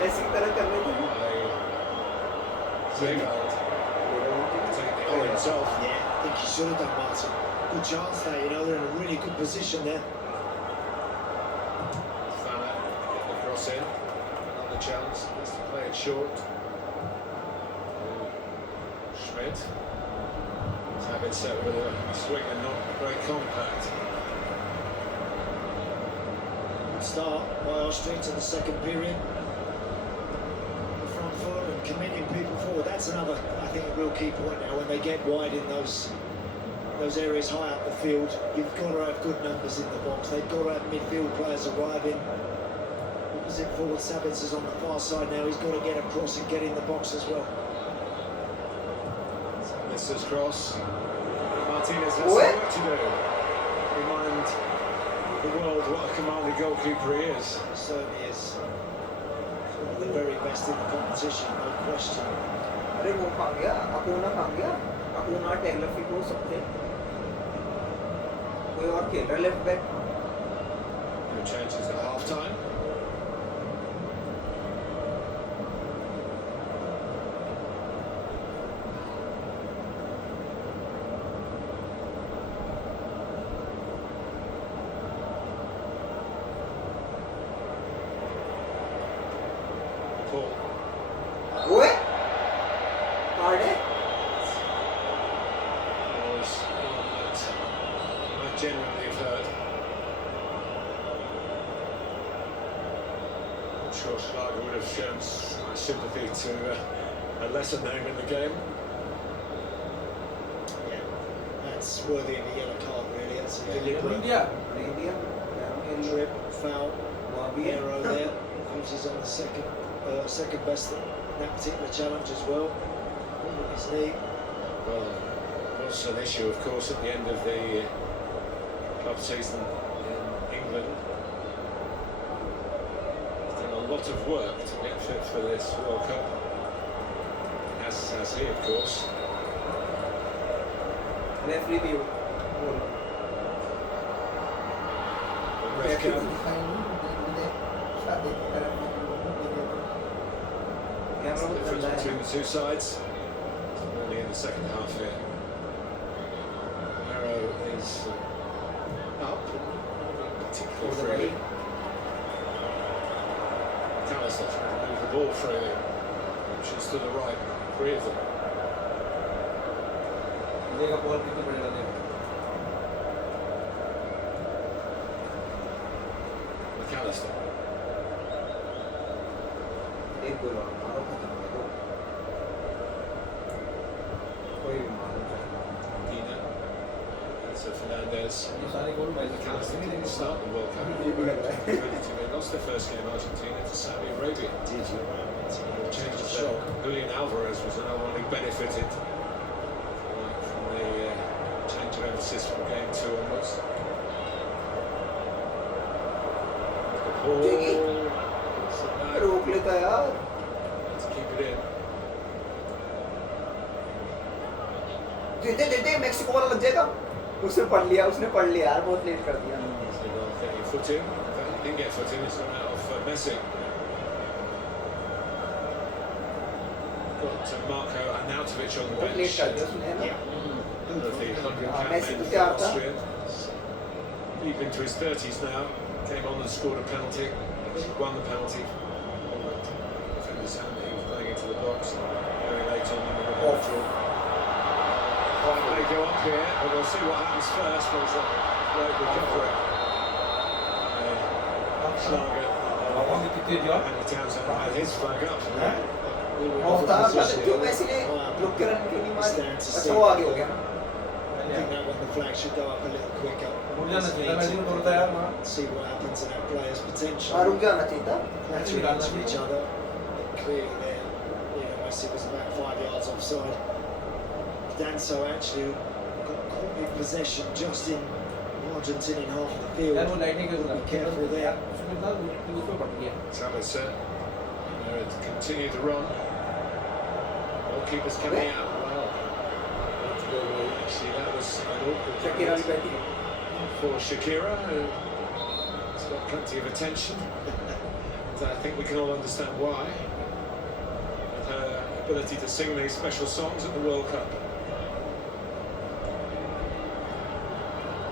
मेसी की तरह कर रहे थे Zegard. Taking it on himself. Yeah, I think he should have done, Martin. Good chance there, you know, they're in a really good position there. Vanna get the cross in. Another chance. Has to play it short. Schmidt. He's have it set with a swing and not very compact. Good start by Austria to the second period. The front foot and committing people forward. That's another, I think, a real key point now. When they get wide in those areas high up the field, you've got to have good numbers in the box. They've got to have midfield players arriving. Opposite forward, Sabitz is on the far side now. He's got to get across and get in the box as well. Mrs. Cross. Martinez has Oi. some work to do. Remind the world what a commanding goalkeeper he is. Certainly is. One of the very best in the competition, no question. अरे वो खा गया अकोना खा गया अकोना Taylor fit हो सकते कोई और खेल रहा left back No changes at half time. Paul. ओए कार्ड है Was one that might genuinely have hurt. I'm sure Schlager would have shown sympathy to a lesser name in the game. Yeah, that's worthy of a yellow card, really. That's a deliberate India India trip, foul, वहाँ भी है arrow there. Finishes on the second best in that particular challenge as well. With his knee. Well, it was an issue, of course, at the end of the club season in England. He's done a lot of work to get fit for this World Cup. As he, of course. Referee भी हो Red card. Camera बहुत Difference गंदा है between the two sides. Only in the second half here. Arrow is up, particularly freely. Callister trying to move the ball freely. Options to the right, three of them. देखा ball कितनी बढ़िया लगे McAllister. एक गोल और मारो खत्म कर दो कोई भी मारो चाहे Dina. It's to Fernandez. ये सारे गोल भाई McAllister didn't start the World Cup. They lost their first game, Argentina, to Saudi Arabia. Changed the shot. Julian Alvarez was another one who benefited from the change of emphasis from game 2 onwards. रोक लेता यार Let's keep it in. देते देते Mexico वाला लग जाएगा उसने पढ़ लिया यार बहुत लेट कर दिया So they'll get your foot in. In fact, he didn't get foot in, it's gone out of Messi. Got Marco Arnautovic on the बहुत लेट bench. कर दिया उसने है ना One of the 100 हाँ, Messi men तो for तैयार था Austria. Deep into his 30s now. Came on and scored a penalty. Won the penalty. Defenders hand he was playing into the box. Very late on in the ball. They go up here, but we'll see what happens first. There's a great recovery. Schlager वापस से कितने दिया and the Townsend had his flag up. बहुत था जो Messi ने block के run के नहीं मारे अच्छा वो आगे हो गया ना I think that one the flag should go up a little quicker. मुड़ जाना चाहिए था मैंने तोड़ता यार वहाँ See what happens in that player's potential. हाँ रुक जाना चाहिए था Clattering into each other. Clearly there, Messi was about 5 yards offside. Danso actually got caught in possession just in Argentinian half of the field. यार वो lighting के Be careful there. उसमें था उसमें पड़ गया Sabitzer to continue the run. Goalkeeper's coming out. Well, actually that was an awkward Shakira भी moment बैठी for Shakira, who's got plenty of attention. And I think we can all understand why. With her ability to sing these special songs at the World Cup.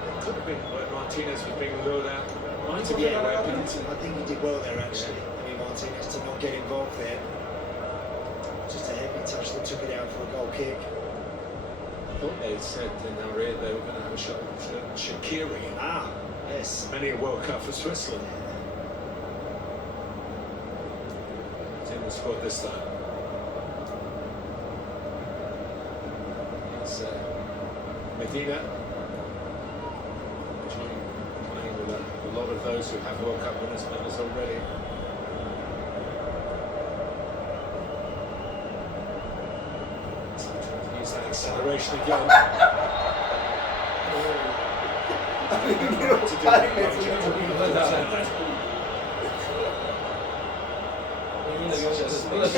It could have been where Martinez was being lured out. Might have been away a penalty. I think he did well there actually. I mean Martinez to not get involved there. Just a heavy touch that took it out for a goal kick. I thought they said in our ear they were going to have a shot at Shaqiri. Ah, yes. Many a World Cup for Switzerland. Team was scored this time. It's Medina playing with a lot of those who have World Cup winners medals already. Use that acceleration again.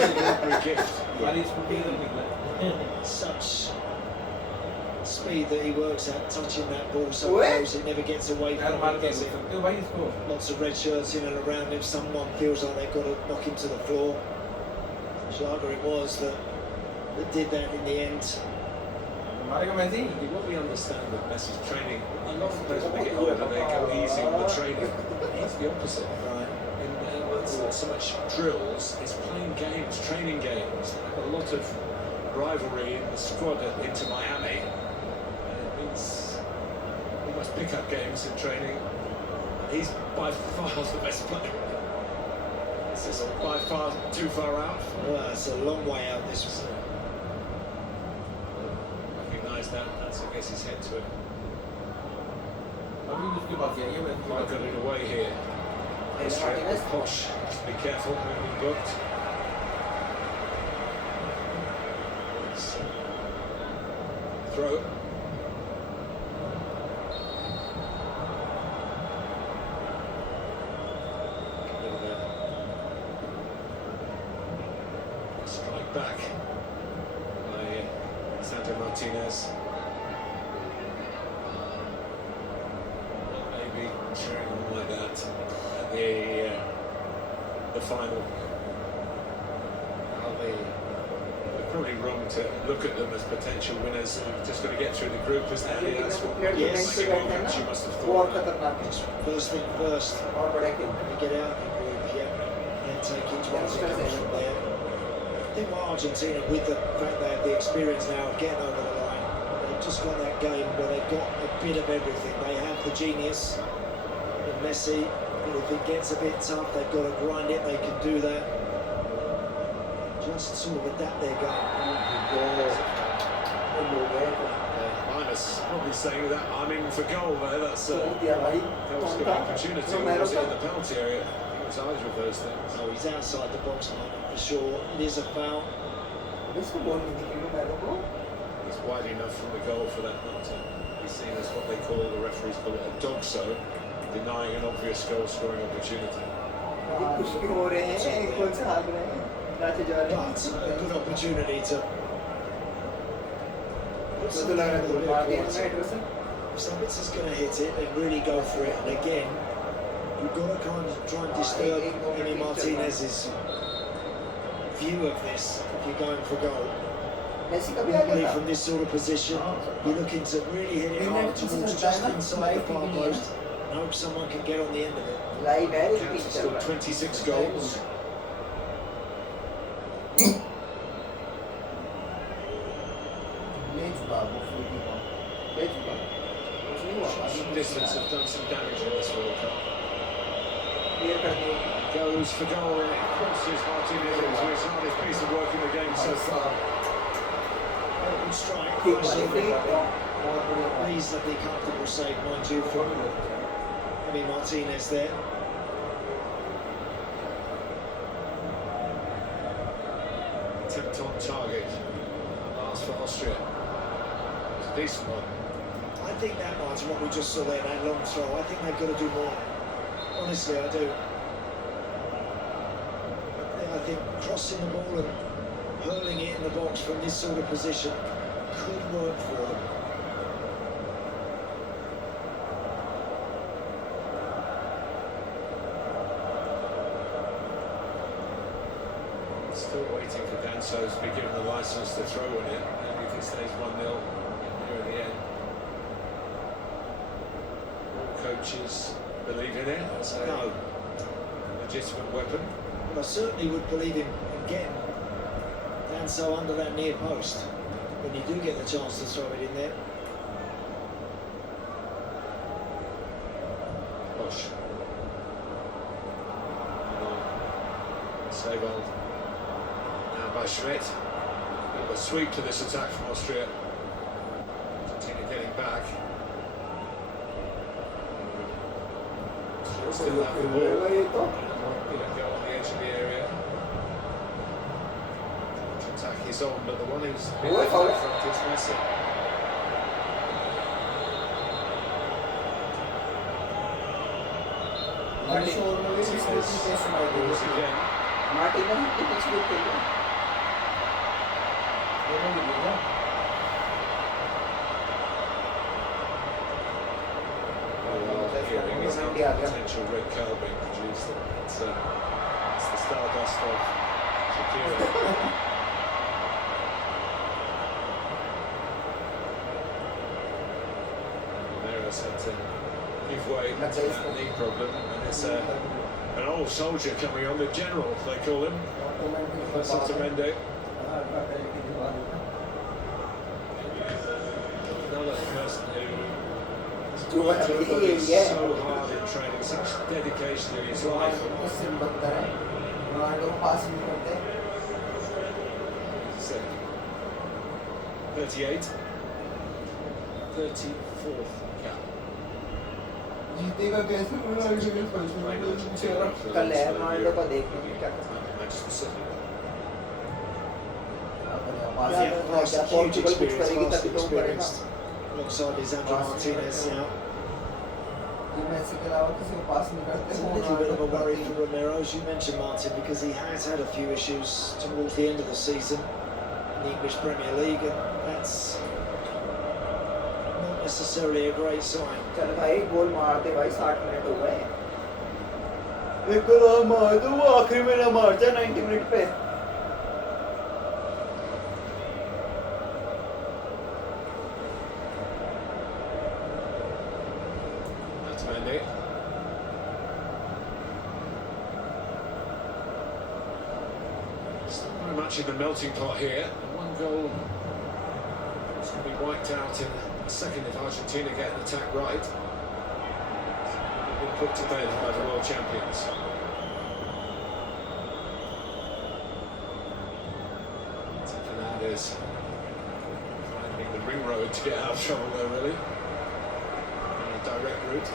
हमारी scooty तो निकला Such speed that he works at, touching that ball so Where? close, it never gets away यार from मार him, के does it? सकते हो भाई इसको Lots of red shirts in and around him. Someone feels like they've got to knock him to the floor. Schlager it was that did that in the end. मारेगा Massey What we understand with Messi's training, a lot of players when they get older, they go easy on the training. He's the opposite. Right. It's not so much drills, it's playing games, training games. They have a lot of rivalry in the squad at Inter Miami. And it means you must pick up games in training. He's by far the best player. This is by far too far out. Well, it's a long way out this one. Recognise that, that's against his head to it. अभी उसके पास जाइए मैं Might got it away here. Austria, Posh, be careful when we booked. Throw. Strike back by Sandro Martinez. Maybe cheering on like that at the final. They're probably wrong to look at them as potential winners. They've just got to get through the group, isn't it? That's what player जो Yes. Bench पे बैठे हैं you ना must have वो और thought. That. खतरनाक है First thing first, और बड़े खेल we get out of the group, yeah, and take each one to come in there. I think what Argentina, with the fact they have the experience now of getting over the line, they've just got that game where they've got a bit of everything. They have the genius in Messi, but if it gets a bit tough, they've got to grind it, they can do that. Just sort of adapt their game. लोग हैं तो Linus probably saying that I'm in for goal there. That's छोड़ दिया भाई goal कौन scoring था opportunity. रोमेरो Was it का in the penalty area? I think it was either of those things. No, he's outside the box, man, for sure. It is a foul. इसको ball नहीं दिखी रोमेरो को He's wide enough from the goal for that not to be seen as what they call, the referees call it, a dog-so, denying an obvious goal-scoring opportunity. ये कुछ भी हो रहे हैं कौन से हाथ में हैं नाचे जा रहे But a good opportunity to. तो लग रहा है गोल मार दिया ना एडवर्सन If Sabitza's going to hit it, then really go for it. And again, you've got to kind of try and disturb Emi Martinez's view of this if you're going for goal. Messi का भी आ Normally गया from this sort of position, you're looking to really hit it hard towards just inside the far post and hope someone can get on the end of it. Live है Cats repeat have चल scored रहा 26 goals. ले चुका वो free की ball ले चुका कुछ नहीं हुआ Some distance have done some damage in this World Cup. Clear कर दिया Goes for goal and it crosses Martinez into his hardest piece of work in the game so far. Open strike, ठीक nice है little, बहुत बढ़िया reasonably comfortable save, mind you, from Emi Martinez there. Attempt on target. Last for Austria. It's a decent one. I think that, Martin, what we just saw there, that long throw, I think they've got to do more. Honestly, I do. I think crossing the ball and hurling it in the box from this sort of position could work for them. Still waiting for Danso to be given the licence to throw in it. Maybe if it stays 1-0 near the end. All coaches believe in it. That's a No, legitimate weapon. but I certainly would believe in getting Danso under that near post when you do get the chance to throw it in there. Bosch. Save on. Now by Schmidt. Bit of a sweep to this attack from Austria. Argentina getting back. Still have the ball. ये तो Didn't go on the edge of the area. Attack is on, but the one who's been Oh, left foul. in front is Messi. शोर में भी Messi इसको has पीछे सुनाई दे balls रही है again. मार्टिनेज के पीछे भी खेल रहा दोनों भी लिया Hearing is not a potential red card being produced. It's the stardust of Shakira. Ramirez had to give way to that knee problem, and it's an old soldier coming on, the general they call him, Sotomende. Another person who जो है has ये worked है so hard in training, such dedication in his life. उससे बदतर है Ronaldo को पास नहीं करते So, 38, 34th cap. जीतेगा कैसे रोनाल्डो के फर्स्ट कल है रोनाल्डो का देखने में क्या करना Manchester City. Yeah, nice, huge Portugal कुछ experience, करेगी vast तभी तो वो करेगा experience. Alongside Lisandro Martinez now. ये मेसी के अलावा किसी को पास नहीं करते It's a little bit of a worry for Romero, as you mentioned, Martin, because he has had a few issues towards the end of the season in the English Premier League, and that's not necessarily a great sign. चल भाई गोल मार दे भाई 60 minute हो गए एक गोल मार दो वो आखिरी में ना मारता 90 मिनट पे That's Mendy. Still very much in the melting pot here. And one goal is going to be wiped out in a second if Argentina get an attack right. They've been put to bed by the world champions. Fernandez finding ring road to get out of trouble there, really. A direct route.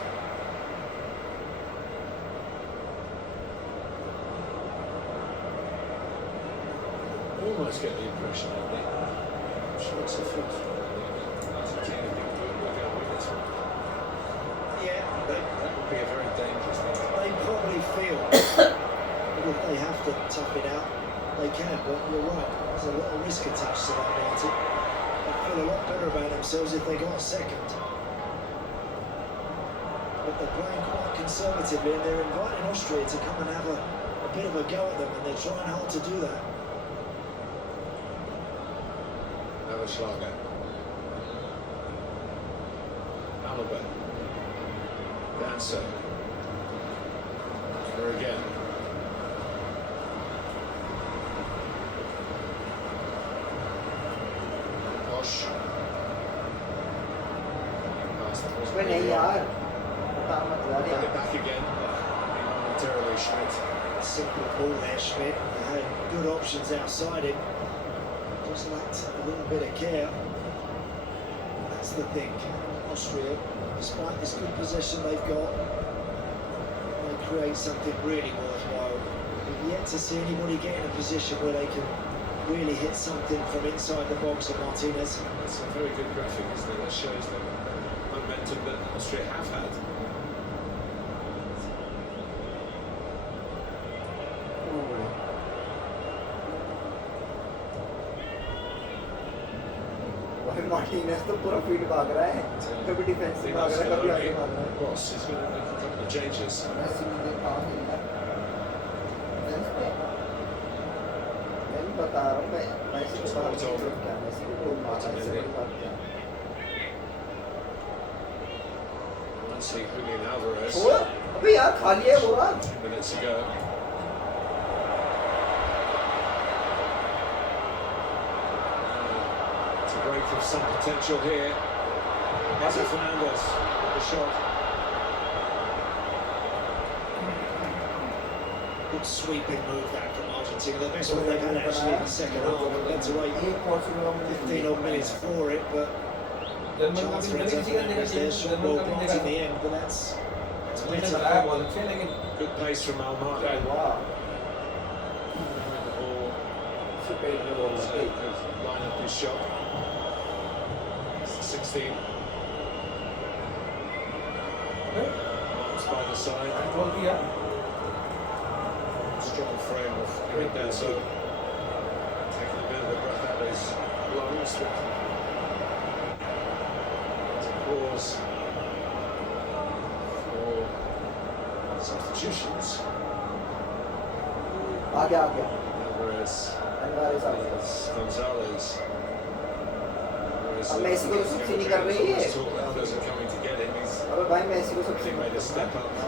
Almost get the impression, don't they? I'm sure it's a foot. Argentina think we're going to win this one. Yeah, That would be a very dangerous thing. they probably feel that if they have to tough it out, they can. But you're right, there's a lot of risk attached to that, Martin. They feel a lot better about themselves if they got a second. But they're playing quite conservatively, and they're inviting Austria to come and have a bit of a go at them, and they're trying hard to do that. Another Schlager. Alaba. Dancer. Here again. Bosch. Pass that wasn't अबे नहीं really on. यार बता मत यार Got it back again. Momentarily, Schmidt. Simple ball there, Schmidt. They had good options outside him. Just lacked a little bit of care. That's the thing. Austria, despite this good possession they've got, they create something really worthwhile. We've yet to see anybody get in a position where they can really hit something from inside the box of Martinez. It's a very good graphic, isn't it? That shows the momentum that Austria have had. भाई Martinez तो पूरा field भाग रहा है कभी defence में भाग रहा है कभी आगे भाग रहा है Boss is going to make a couple of changes. Messi मुझे कहाँ खेलना है डिफेंस पे मैं भी बता रहा हूँ मैं मेसी को बाहर क्या मेसी को गोल मारा है इससे बड़ी बात क्या Let's see Julian Alvarez. छोड़ अबे यार खाली है वो बात 2 minutes ago. To break of some potential here. Enzo Fernandez with the shot. Good sweeping move that from Argentina. The best one they've had actually in the second half. They've had to wait 15 odd minutes for it, but chance for Enzo Fernandez there. Shot well blocked in the end, but that's better. बहुत अच्छे लेकिन Good pace from Almada. वाह The ball. So could line up his shot. It's the 16. Marks by the side. गोल किया Strong frame of Hernandez. Taking a bit of the breath out of his lungs. To pause for substitutions. आ गया Alvarez. अंगारे साहब Gonzalez. अब Messi को तो सबसे नहीं कर रही है Others are coming to get him. He's अबे भाई मेसी को सबसे really made a step up. A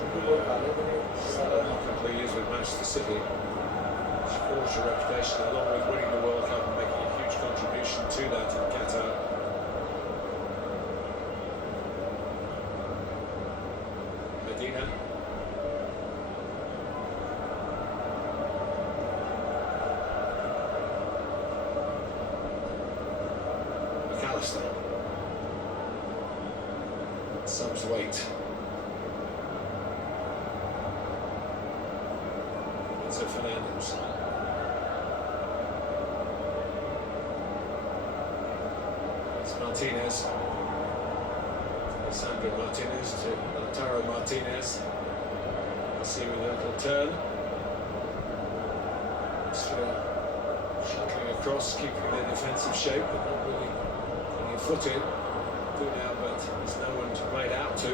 couple of years with Manchester City. He's forged a reputation along with winning the World Cup and making a huge contribution to that in Qatar. Medina. McAllister. Subs wait. Enzo Fernandez. It's Martinez. Sandro Martinez to Lautaro Martinez. Messi with a little turn. Shuttling across, keeping their defensive shape, but not really putting a foot in. Do now, but there's no one to play it out to.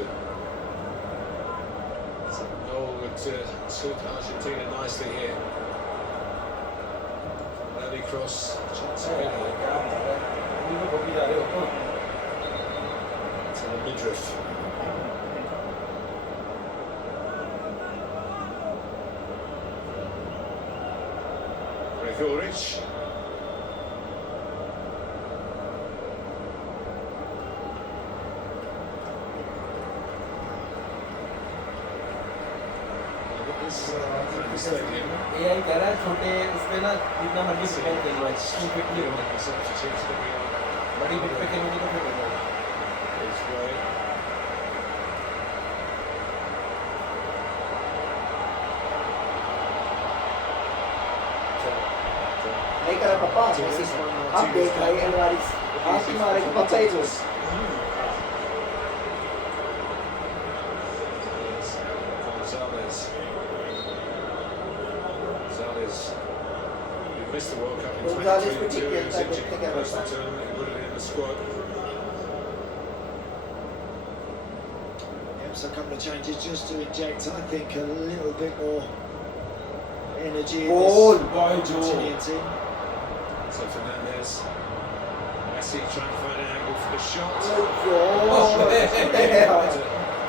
So the goal would suit Argentina nicely here. Early cross, chance again to the midriff. Gregoric. Stadium. AI कह रहा है छोटे उस पे ना जितना मर्जी defend कर लो 250 Substitutes that we are बड़ी पिच पे खेलने को फिर His way. नहीं करा पापा मेसी आप देख रहे हैं एलवारिस आप तुम्हारे को पता ही हो Gonzalez. Gonzalez. He missed the World Cup in Gonzalez 2022. को ठीक He was खेलता है, injured देखते क्या close करता to है। turn. He put it in the squad. Yep, so a couple of changes just to inject, I think, a little bit more energy in Goal, this boy, Argentinian team. So Fernandez. Messi trying to find an angle for the shot.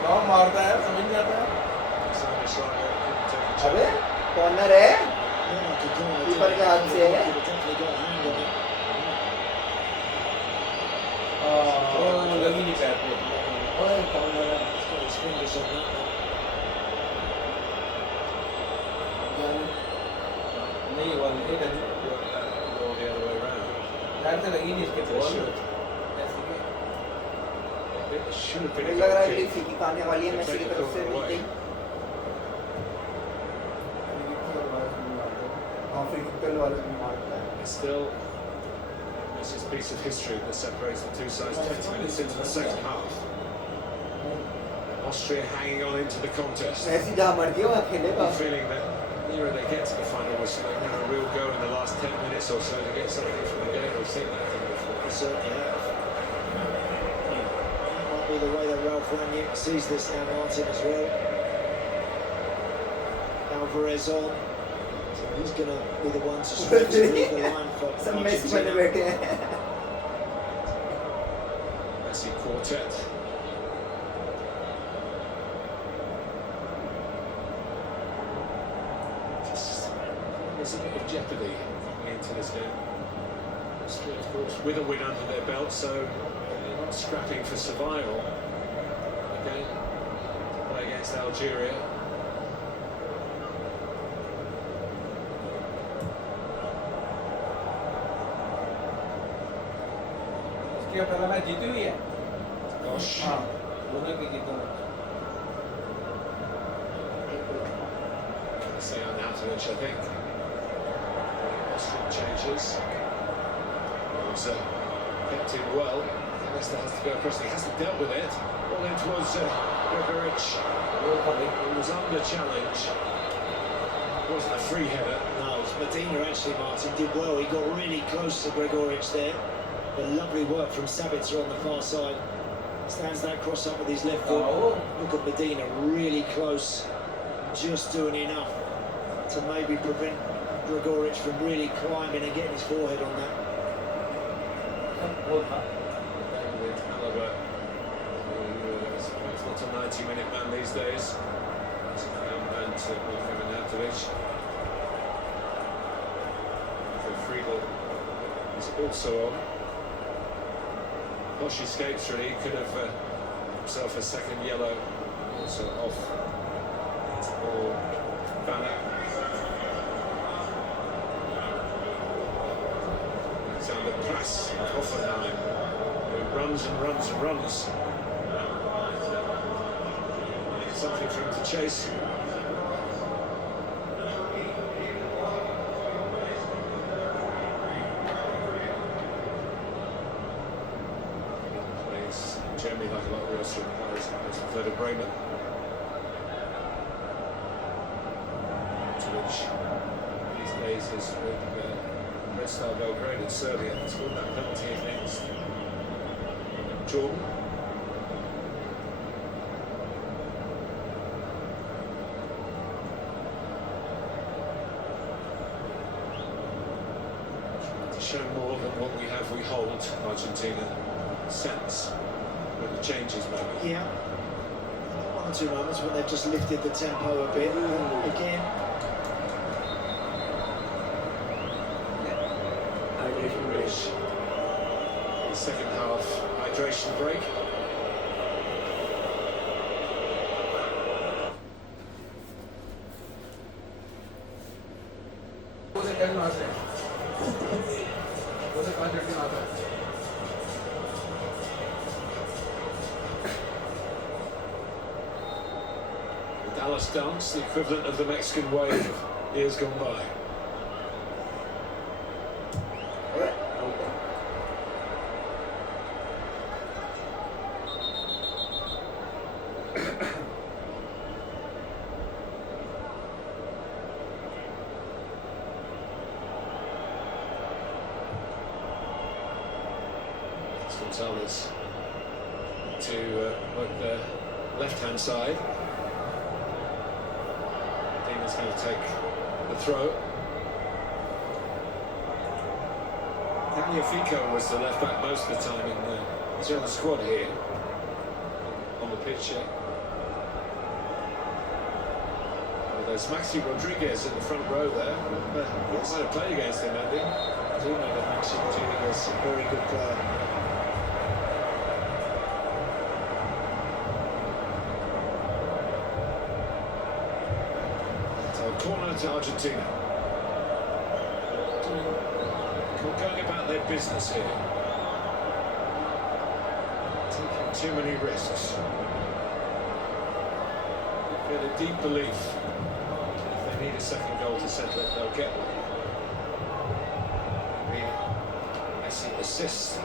Long मारता है समझ नहीं आता है Slightly stronger, couldn't take a अबे chance. Corner है Not like a corner, keeper के हाथ से है could have definitely got a hand on it. ओ लगी नहीं पैर पे ओए कॉर्नर है He's got his fingers on that one. नहीं हुआ नहीं Go the other way round. यार से लगी नहीं इसके बॉल ऐसे के It should have been मुझे a लग रहा है goal कि kick. फ्री आने वाली है मेसी की तरफ से मिलते ही हाँ फ्री किक वाले भी मारता है It's still Messi's piece of history that separates the two sides 20 minutes into the second half. Austria hanging on into the contest. Messi जहाँ मर्जी हो खेलेगा I'm feeling that nearer they get to the final whistle, they have a real go in the last 10 minutes or so to get something from the game. We've seen that from before. They certainly have. That might be the way that Ralph Rangnick sees this now, Martin, as well. Alvarez on. So he's going to be the one to stretch the line for सब Messi बने Argentina. बैठे हैं Messi quartet. There's a bit of jeopardy into this game. Austria, of course, with a win under their belt, so they're not scrapping for survival. Again, play against Algeria. इसके पहला match जीती हुई है Gosh, हाँ दोनों की जीता है say Arnautovic, I think. Austrian changes. Was kept in well. Leicester has to go across. He hasn't dealt with it. Well, it was Gregoric. It was under challenge. It wasn't a free header. No, it was Medina actually, Martin, did well. He got really close to Gregoric there. But lovely work from Sabitzer on the far side. Stands that cross up with his left foot. Look at Medina, really close. Just doing enough to maybe prevent Gregoric from really climbing and getting his forehead on that. वो था With Alaba, who is perhaps not a 90-minute man these days. He's and Arnautovic. So Friedel is also on. Bosch escapes really. He could have himself a second yellow. Also off. Or Banner. It's under press of Hoffenheim, who runs and runs and runs. Something for him to chase. Plays generally like a lot of the Austrian players. Plays for Werder Bremen. Which these days is with Red Star Belgrade in Serbia. Scored that penalty against Jordan. To show more than what we have, we hold Argentina. Sense with the changes maybe. Yeah. One or two moments when they've just lifted the tempo a bit. Again, The second half hydration break. वो से कल मार रहे हैं वो से 5 minute मार रहे हैं Dallas dance, the equivalent of the Mexican wave of years gone by. Alright. Gonzalez to work the left-hand side. Dina's going to take the throw. Tagliafico was the left-back most of the time he's on the squad here, on the pitch here. Well, there's Maxi Rodriguez in the front row there. Yes. Might have played against him, Andy. I do know that Maxi Rodriguez is a very good player. Corner to Argentina. Going about their business here. Taking too many risks. With a deep belief if they need a second goal to settle it, they'll get one. MESSI assists.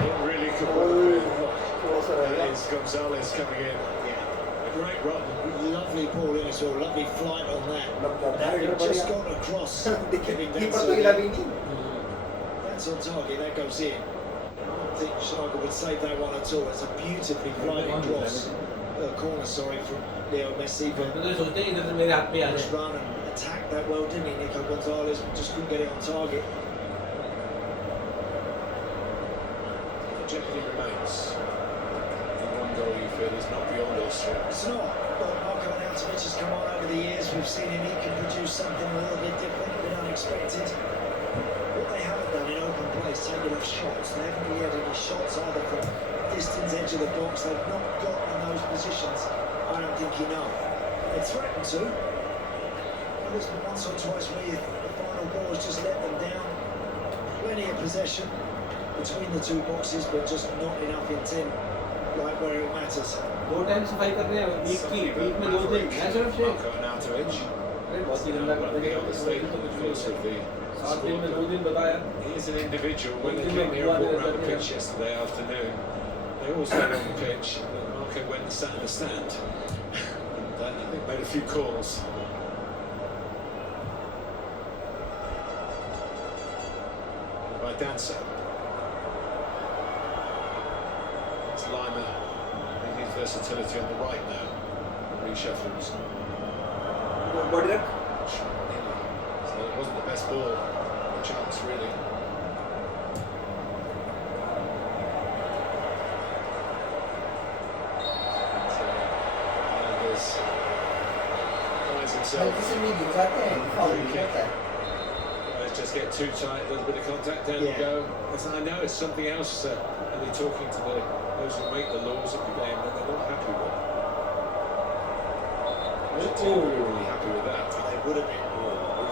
It really could work. That is Gonzalez coming in. A great run. Lovely ball in as well, lovely flight on that. That had just gone across. Getting Keeper down to to Ilavini. that's on target, that goes in. I don't think Schlager would save that one at all. It's a beautifully gliding cross. Corner, sorry, from Leo Messi. But just run and attack that well, didn't he, Nico Gonzalez? Just couldn't get it on target. Jeopardy remains. One goal you feel is not beyond Austria. It's not. But Marko Arnautovic has come on over the years. We've seen him. He can produce something a little bit different, a bit unexpected. What they haven't done in open play is taken off shots. They haven't really had any shots either from distance, edge of the box. They've not got in those positions, I don't think, enough. They threatened to. There's been once or twice where the final ball has just let them down. Plenty of possession between the two boxes, but just not enough intent, like where it matters. 2 time सफाई कर रहे हैं week में 2 दिन मैं सिर्फ से Marko Arnautovic. बहुत ही गंदा करते हैं Obviously, because of the 7 दिन में 2 दिन बताया he is an individual. When they came here and walked around the pitch yesterday afternoon, they all stayed on the pitch. Marko went and sat in the stand. And I think made a few calls. By Dancer. It's Lima. He needs versatility on the right now. Reshuffles. Body lock. So it wasn't the best ball. A chance, really. Fernandes finds himself. हल्की सी भी गिर जाते हैं, foul हो जाता है. Let's just get too tight, a little bit of contact, down you go. As I know it's something else, and they're talking to those who make the laws of the game that they're not happy with. Argentina would be really happy with that. They would have been.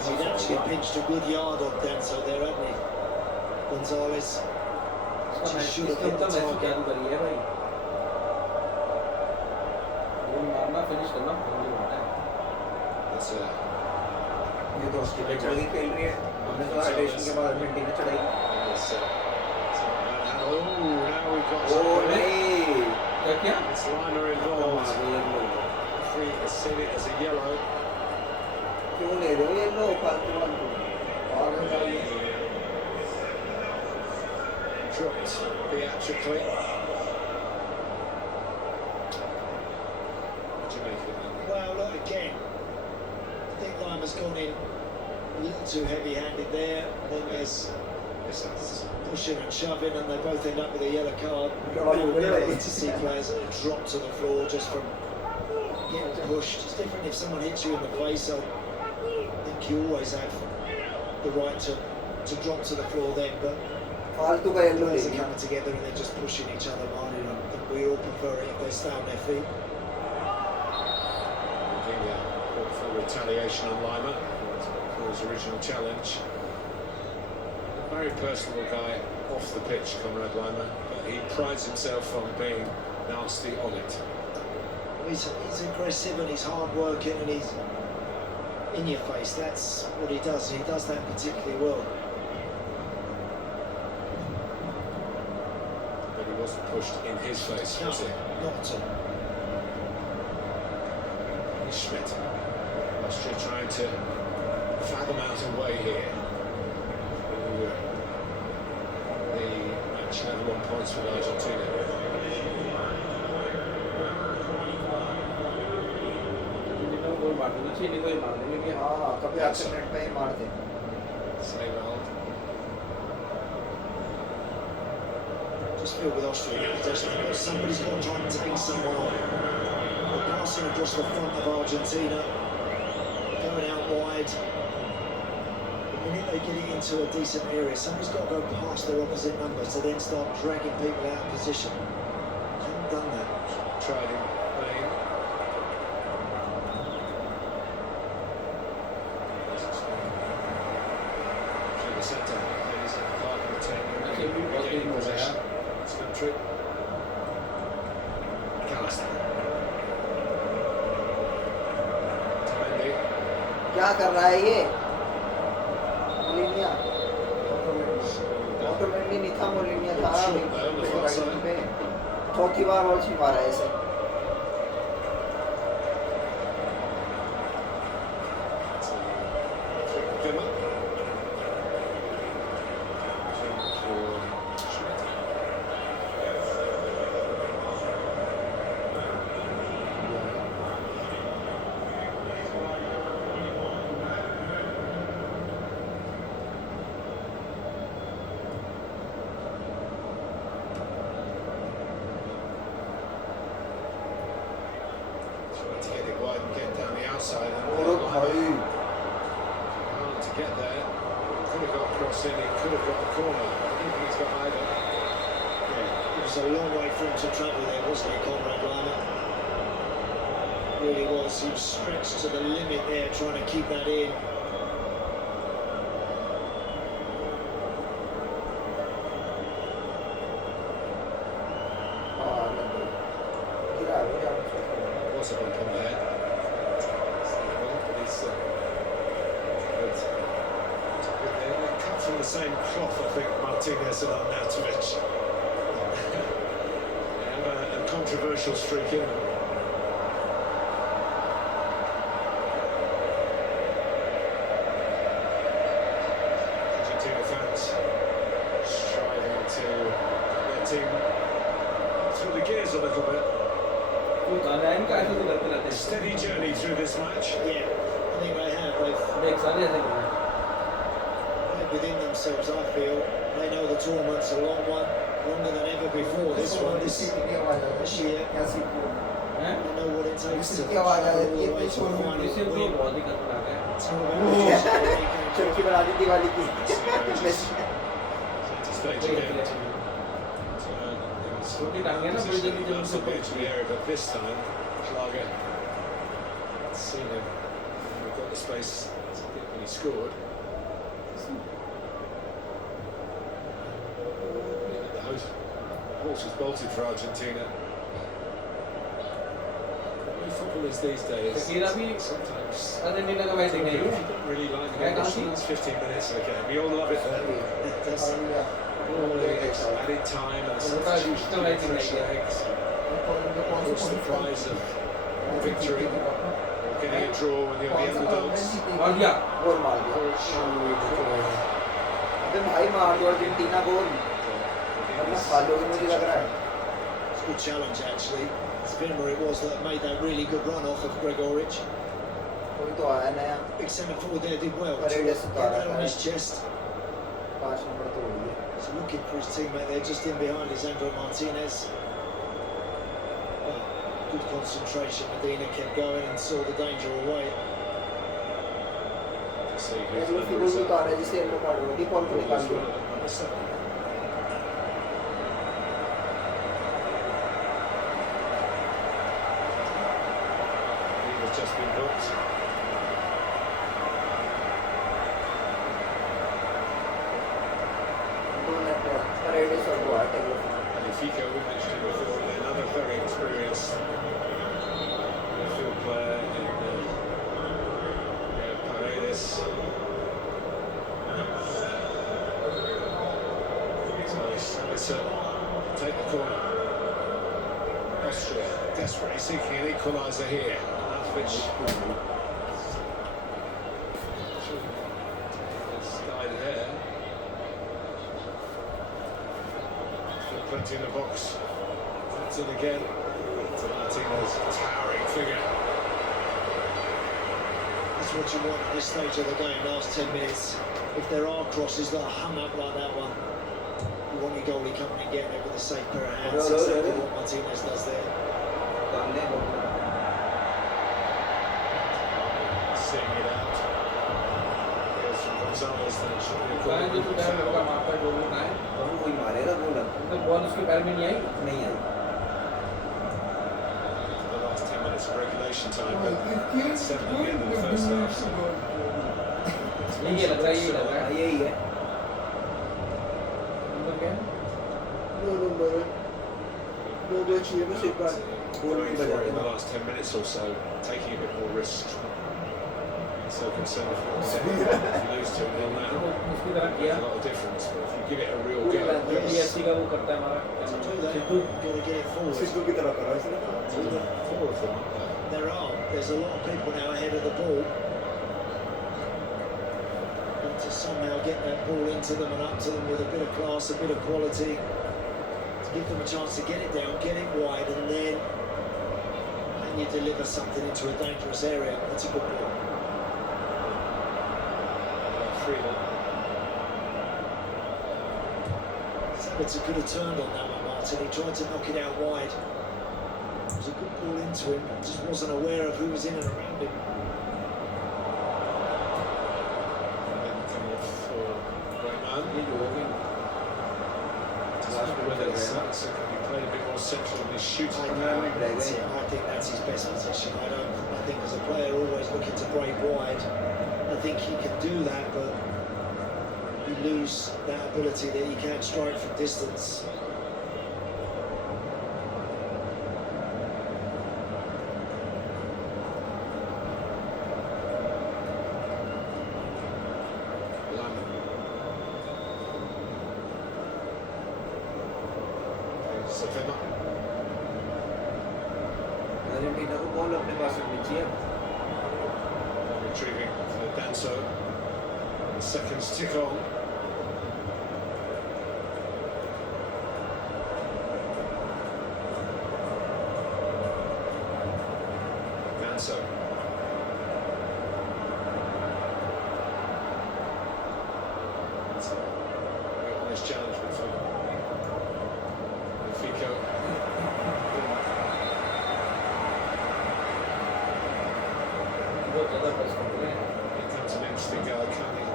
He'd actually pinched a good yard on Danso there, hadn't he? Gonzalez. Just should have hit the target. चालू करी है भाई गोल मारना finish करना बहुत ही होता है That's ये तो ऑस्ट्रेलिया चढ़ाई खेल रही है. हमने तो हाइड्रेशन के बाद अर्जेंटीना चढ़ाई. oh, now we've got ओ नहीं. क्या किया it's Lima involved. Free has seen it as a yellow. क्यों ले रहे हो ये लो फालतू फालतू. और Dropped theatrically. What do you make of it? Well, look, again, I think Lima's gone in a little too heavy-handed there. I think there's pushing and shoving, and they both end up with a yellow card. I like to see players that drop to the floor just from getting pushed. It's different if someone hits you in the face. I think you always have the right to drop to the floor then, but फालतू का yellow ले players are लिया. coming together and they're just pushing each other, man. I think we all prefer it if they stay on their feet. For retaliation on Lima for his original challenge. A very personal guy off the pitch, Conrad Lima. But He prides himself on being nasty on it. He's aggressive and he's hard working and he's in your face. That's what he does, and he does that particularly well. But he wasn't pushed in his face, was he? Not at all. Schmidt. Austria trying to fathom out a way here. The match level on points with Argentina. गोल मार देना चाहिए कोई मार देंगे कि हाँ कभी आखिरी मिनट में ही मार दे Save hold. Just feel with Austria, somebody's got to try and take someone on. They're passing across the front of Argentina, going out wide. The minute they get it into a decent area, somebody's got to go past their opposite number to then start dragging people out of position. They haven't done that. Tried in vain. Through the centre, ladies in the park retaining possession. It's not true. क्या कर रहा है ये मोलिनिया automatically नहीं था मोलिनिया था चौथी बार ball छी मारा है इसे To get it wide and get down the outside. और भाई Hard to get there. Could have got across in, he could have got a corner. I don't think he's got either. It was a long way for him to travel there, wasn't it, Conrad Lima? Really was. He was stretched to the limit there, trying to keep that in. Was a bump on the head. But he's good. They cut from the same cloth, I think, Martinez and Arnautovic. They have a controversial streak in them. Argentina fans striving to get their team through the gears a little bit. वो गाना है इनका ऐसे तो करते रहते A हैं steady journey through this match. Yeah, I think they have. देख सारे ऐसे करते हैं They're within themselves, I feel. They know the tournament's a long one, longer than ever before. This one, this year, हैं they know what it takes to इसकी आवाज आ travel all जाती the है way to the final इसे तो win. बहुत ही खतरनाक है It's all about the चुटकी बना दी दिवाली की Centre stage again. छोटी टांगे ना बड़ी जल्दी जल्दी से Into the area, but this time, Schlager had seen him. He got the space when he scored. Yeah, the horse was bolted for Argentina. Football is these days. Shakira भी Sometimes Argentina का match देखने you गई don't really like the मैं game. कहाँ थी? It's 15 minutes of the game. We all love it then. All the extra added time and the substitution of fresh legs. What's the prize of victory or getting a draw when you're the underdogs? और क्या गोल मार दिया अबे भाई मार दो Argentina गोल वरना खा लोगे मुझे लग रहा है It's a good challenge, actually. Spinner it was that made that really good run off of Gregoric. कोई तो आया नया Big centre forward there did well to Paredes get उतारा that on है। his chest. 5 नंबर तो हो गया He's looking for his teammate there, just in behind Lisandro Martinez. Oh, good concentration. Medina kept going and saw the danger away. See ये who's जो under Figo his जो उतारा है जिसे येलो कार्ड हो डी बॉल को निकाल As दो well at number 7. He was just been booked. दो नेट परेडिस और वो आटे Magnifico, we mentioned him before, and then another very experienced midfield player in Paredes. So let's take the corner. Austria desperately seeking an equaliser here. Which guide there. Still plenty in the box. That's it again. To Martinez, towering figure. That's what you want at this stage of the game, last 10 minutes. If there are crosses that are hung up like that one, you want your goalie coming and getting it with a safe pair of hands. Exactly what Martinez does there. Seeing it out. Here's from Gonzalez, then should be a goal. जो तो time होगा मारता गोल होना है और वो कोई मारेगा गोल तो बॉल उसके पैर में नहीं आई नहीं आई The last 10 minutes of regulation time, but 7 at the end of the first half. So ये लग रहा है ये लग रहा है यही है नंबर क्या है दो नंबर चाहिए बस एक बार गोल going नहीं for it बजा in the last 10 minutes or so, taking a bit more risk. So concerned if you lose 2-0 now. उसकी तरह किया A lot of difference, but if you give it a real go, BSc का वो करता है हमारा To do that, Sidhu you've got to get it forward. Sidhu की तरह करा इसने 4 of them. There's a lot of people now ahead of the ball. Got to somehow get that ball into them and up to them with a bit of class, a bit of quality. To give them a chance to get it down, get it wide, and then you deliver something into a dangerous area. That's a good ball. 3-0. Sabitzer could have turned on that one, Martin. He tried to knock it out wide. It was a good ball into him, just wasn't aware of who was in and around him. And coming off for Rayman. ये जो हो गई Whether Sabitzer can be played a bit more central in his shooting now. I think that's his best position. I think as a player always looking to break wide, I think he can do that, but you lose that ability that he can strike from distance. Argentina को ball अपने पास रखनी चाहिए Retrieving for Danso. The seconds tick on. Danso. It's a real honest challenge for Fico. बहुत ज़्यादा press कर रहे हैं Here comes an interesting guy coming.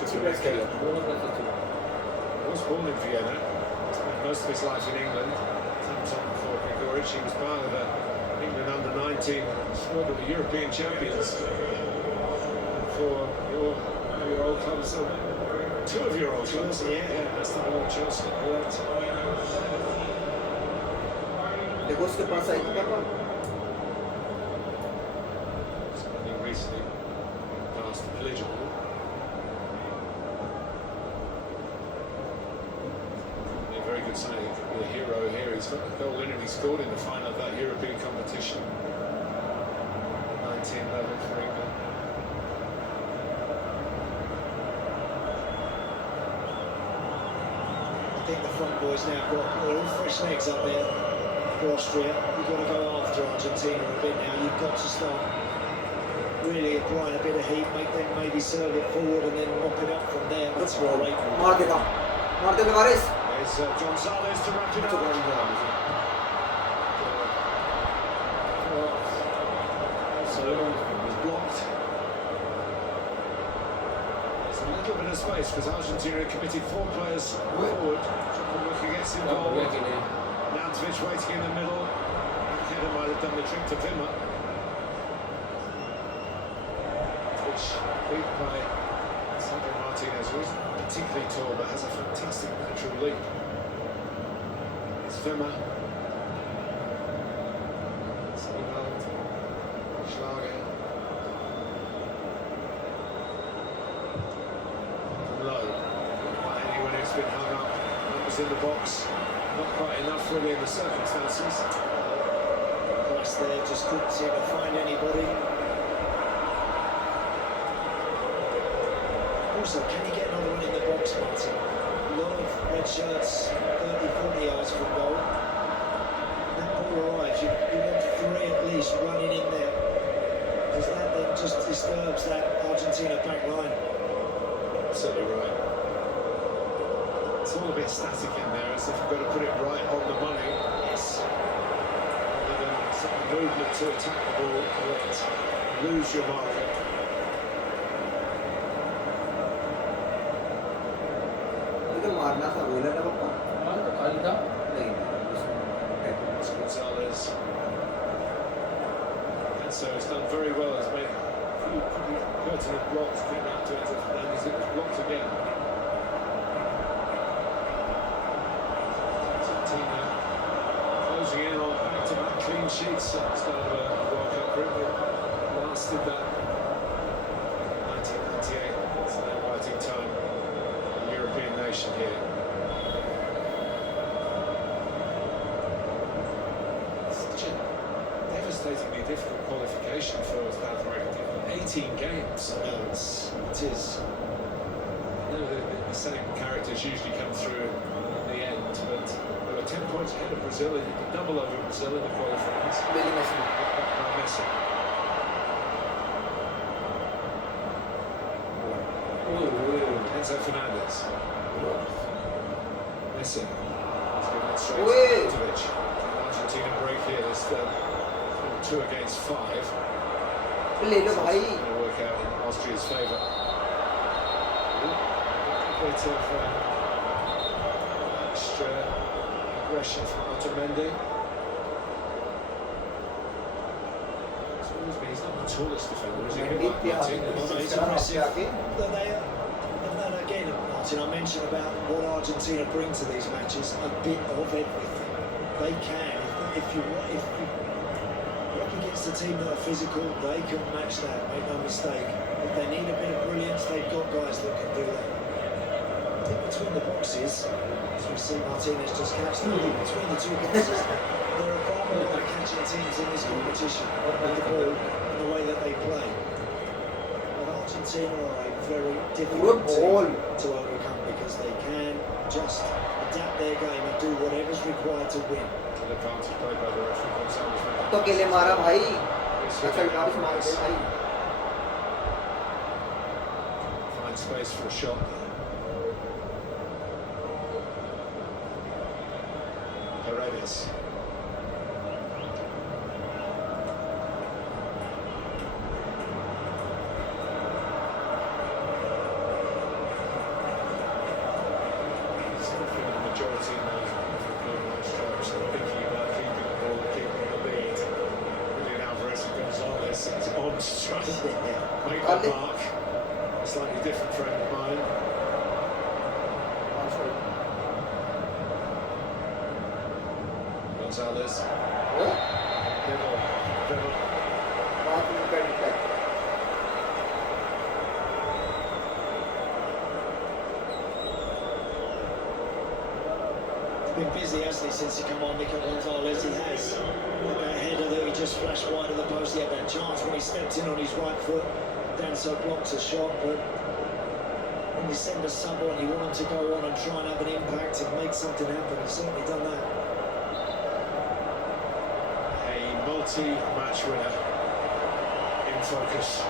अच्छी प्रेस कर रहा दोनों प्रेस अच्छे He was born in Vienna, spent most of his life in England. Sometime before Gregoric, he was part of the England under-19 squad of the European champions. For your old clubs, two of your old clubs, yeah, that's the one Chelsea. Correct. देखो उसके पास आई थी पापा Something recently passed eligible. A very good signing. He could be a hero here. He's got a goal in and he scored in the final of that European competition. 19-11 for England. I think the front boys now got all fresh legs up there for Austria. You've got to go after Argentina a bit now. You've got to start really applying a bit of heat, make them maybe serve it forward and then mop it up from there. That's what I rate. मार देगा वारिस There's Gonzalez to wrap it up. So it was blocked. There's a little bit of space because Argentina committed 4 players forward. Look against him. हो गया कि नहीं Nantovic waiting in the middle. Header might have done the trick to Vimmer. Which beat by Sandro Martinez, who isn't particularly tall but has a fantastic natural leap. His Wimmer. Siebald. Schlager. From low. When it's been hung up. Numbers in the box. Not quite enough really in the circumstances. Glass there, just couldn't seem to find anybody. Also, can you get another one in the box, Martin? A lot of red shirts, 30, 40 yards from goal. That ball arrives, you want three at least running in there. Because that then just disturbs that Argentina back line. Absolutely right. It's all a bit static in there, as if you've got to put it right on the money. Yes. Rather than some movement to attack the ball, lose your marker. itu मारना था बोला ना पापा हाँ तो खाली था नहीं It's Gonzalez. And so it's done very well. It's made a few pretty pertinent blocks, came out to Enzo Fernandez. It was blocked again. Argentina closing in on back-to-back clean sheets at the start of a World Cup group. It last did that 1998. It's an inviting time. A European nation here. Such a devastatingly difficult qualification for South America. 18 games. No, it is. You know, the same characters usually come through in the end, but they were 10 points ahead of Brazil. They could double over Brazil in the qualifiers. Really messy. By Messi. Enzo Fernandez. Messi. He's given it straight to Arnautovic. Argentina break here. There's 2 against 5. ले लो So भाई it's going to work out in Austria's favour. A bit of extra aggression from Otamendi. He's not the tallest defender, is he? Mendy Like पे Martin, आके he's कोशिश amazing. करा आपके आके But they are, and then again, Martin, I mentioned about what Argentina bring to these matches, a bit of everything. They can, if you work against a team that are physical, they can match that, make no mistake. If they need a bit of brilliance, they've got guys that can do that. I think between the boxes, as we see Martinez just catch them, between the 2 boxes, there are far more catching teams in this competition with the ball and the way that they play. But Argentina are a very difficult ball. team to overcome because they can just adapt their game and do whatever's required to win. An advantage played by the referee Gonzalez. तो अकेले मारा भाई It's अच्छा वापस मार दे भाई Find space for a shot. Paredes. Still feeling the majority now of global strikes are thinking about keeping the ball, keeping the lead. Julian Alvarez and Gonzalez, it's on to try and make the mark. A slightly different frame of mind. Gonzalez. वो Vimmer. बात में कर दिया He's been busy, hasn't he, since he come on, Nico Gonzalez? He has. That header that he just flashed wide of the post, he had that chance when he stepped in on his right foot. Danso blocks a shot, but when you send a sub on, you want him to go on and try and have an impact and make something happen. He's certainly done that. A multi-match winner in focus.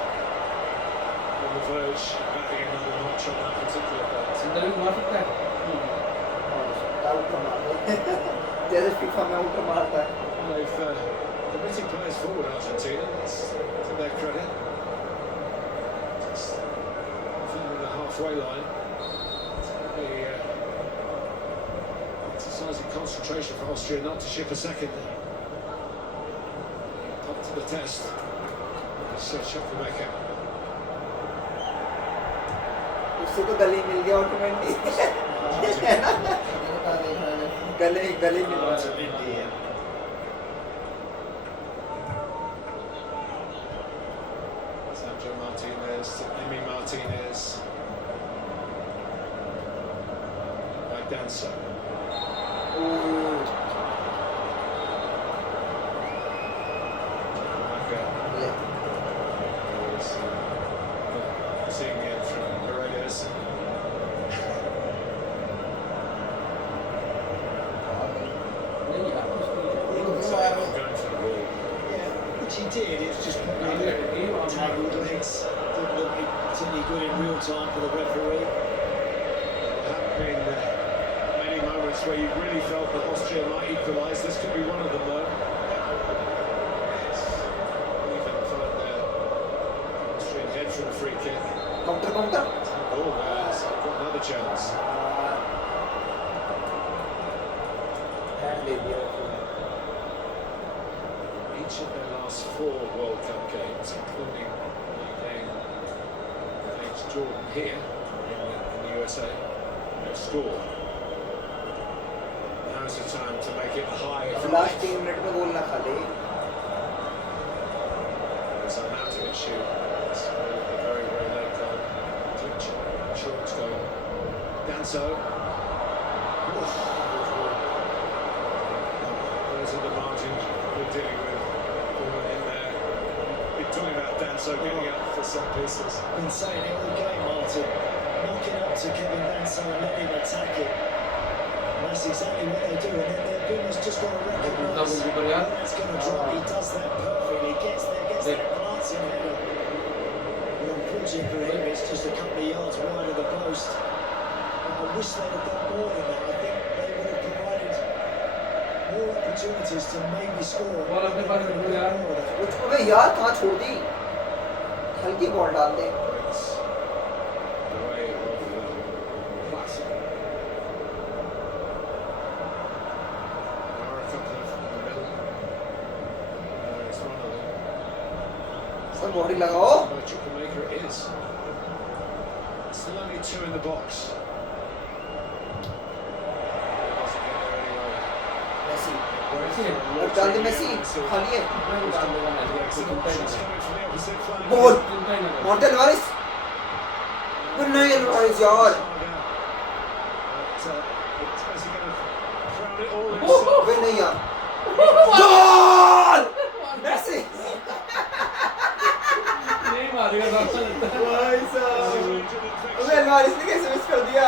On the verge of adding another notch on that particular belt. सिंदर भी मार सकता है out का मार जैसे FIFA में out मारता है They've committing players forward, Argentina. That's to their credit. Just defending the halfway line. The exercising concentration for Austria not to ship a second. Up to the test. It's Chukwuemeka. उससे तो गली मिल गया automatic गले गले में Otamendi here. Sandro Martinez to Emi Martinez. By Danso. Seeing the end from Paredes. Going for the ball. Yeah, which he did. It was just probably tangled legs. Didn't look particularly good in real time for the referee. There have been many moments where you really felt that Austria might equalise. This could be one of them, though. Even find the Austrian head for a free kick. Counter Oh, so got another chance. Hand ले दिया Each of their last 4 World Cup games, including the game against Jordan here in the USA, they've scored. Now's the time to make it a high of last 5. 3 minute में गोल ना खा ले There's a mountain issue. It's a very, very late goal. Short's goal. Danso. Those are the margins we're dealing with. In there. We're talking about Danso getting up for set pieces. Been saying it all game, Martin. Knocking up to Kevin Danso and letting him attack it. And that's exactly what they do. And then their goodness just got to recognise where that's going to drop. He does that perfectly. Gets there, gets that glancing header. But unfortunately for him, it's just a couple of yards wide of the post. I wish they'd have done more than that. I think they would have provided more opportunities to maybe score. Ball अपने पास रखो यार। अबे यार कहाँ छोड़ दी हल्की ball डाल दे It's the way of classic. There are a couple of in the middle. It's one of them. सब बॉडी लगाओ But you can make it is. Still only 2 in the box. Doesn't get there anyway. Messi Messi अब डाल दे Messi खाली है Excellent shots coming from the opposite flank. गोल चिंता ही ना करो। Monte एल्वारेस वो नहीं एल्वारेस यार अबे नहीं यार गोल मेसी नहीं मारेगा रास्ता लगता है। भाई साहब अबे एल्वारेस ने कैसे मिस कर दिया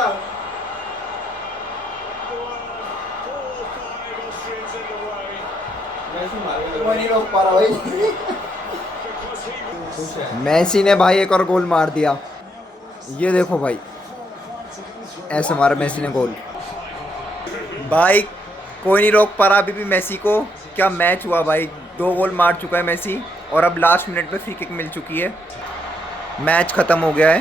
मेसी मारेगा। कोई नहीं रोक पा रहा भाई मेसी ने भाई एक और गोल मार दिया ये देखो भाई ऐसे मारा मेसी ने गोल भाई कोई नहीं रोक पा रहा अभी भी मेसी को क्या मैच हुआ भाई 2 गोल मार चुका है मेसी और अब लास्ट मिनट पे फ्री किक मिल चुकी है मैच ख़त्म हो गया है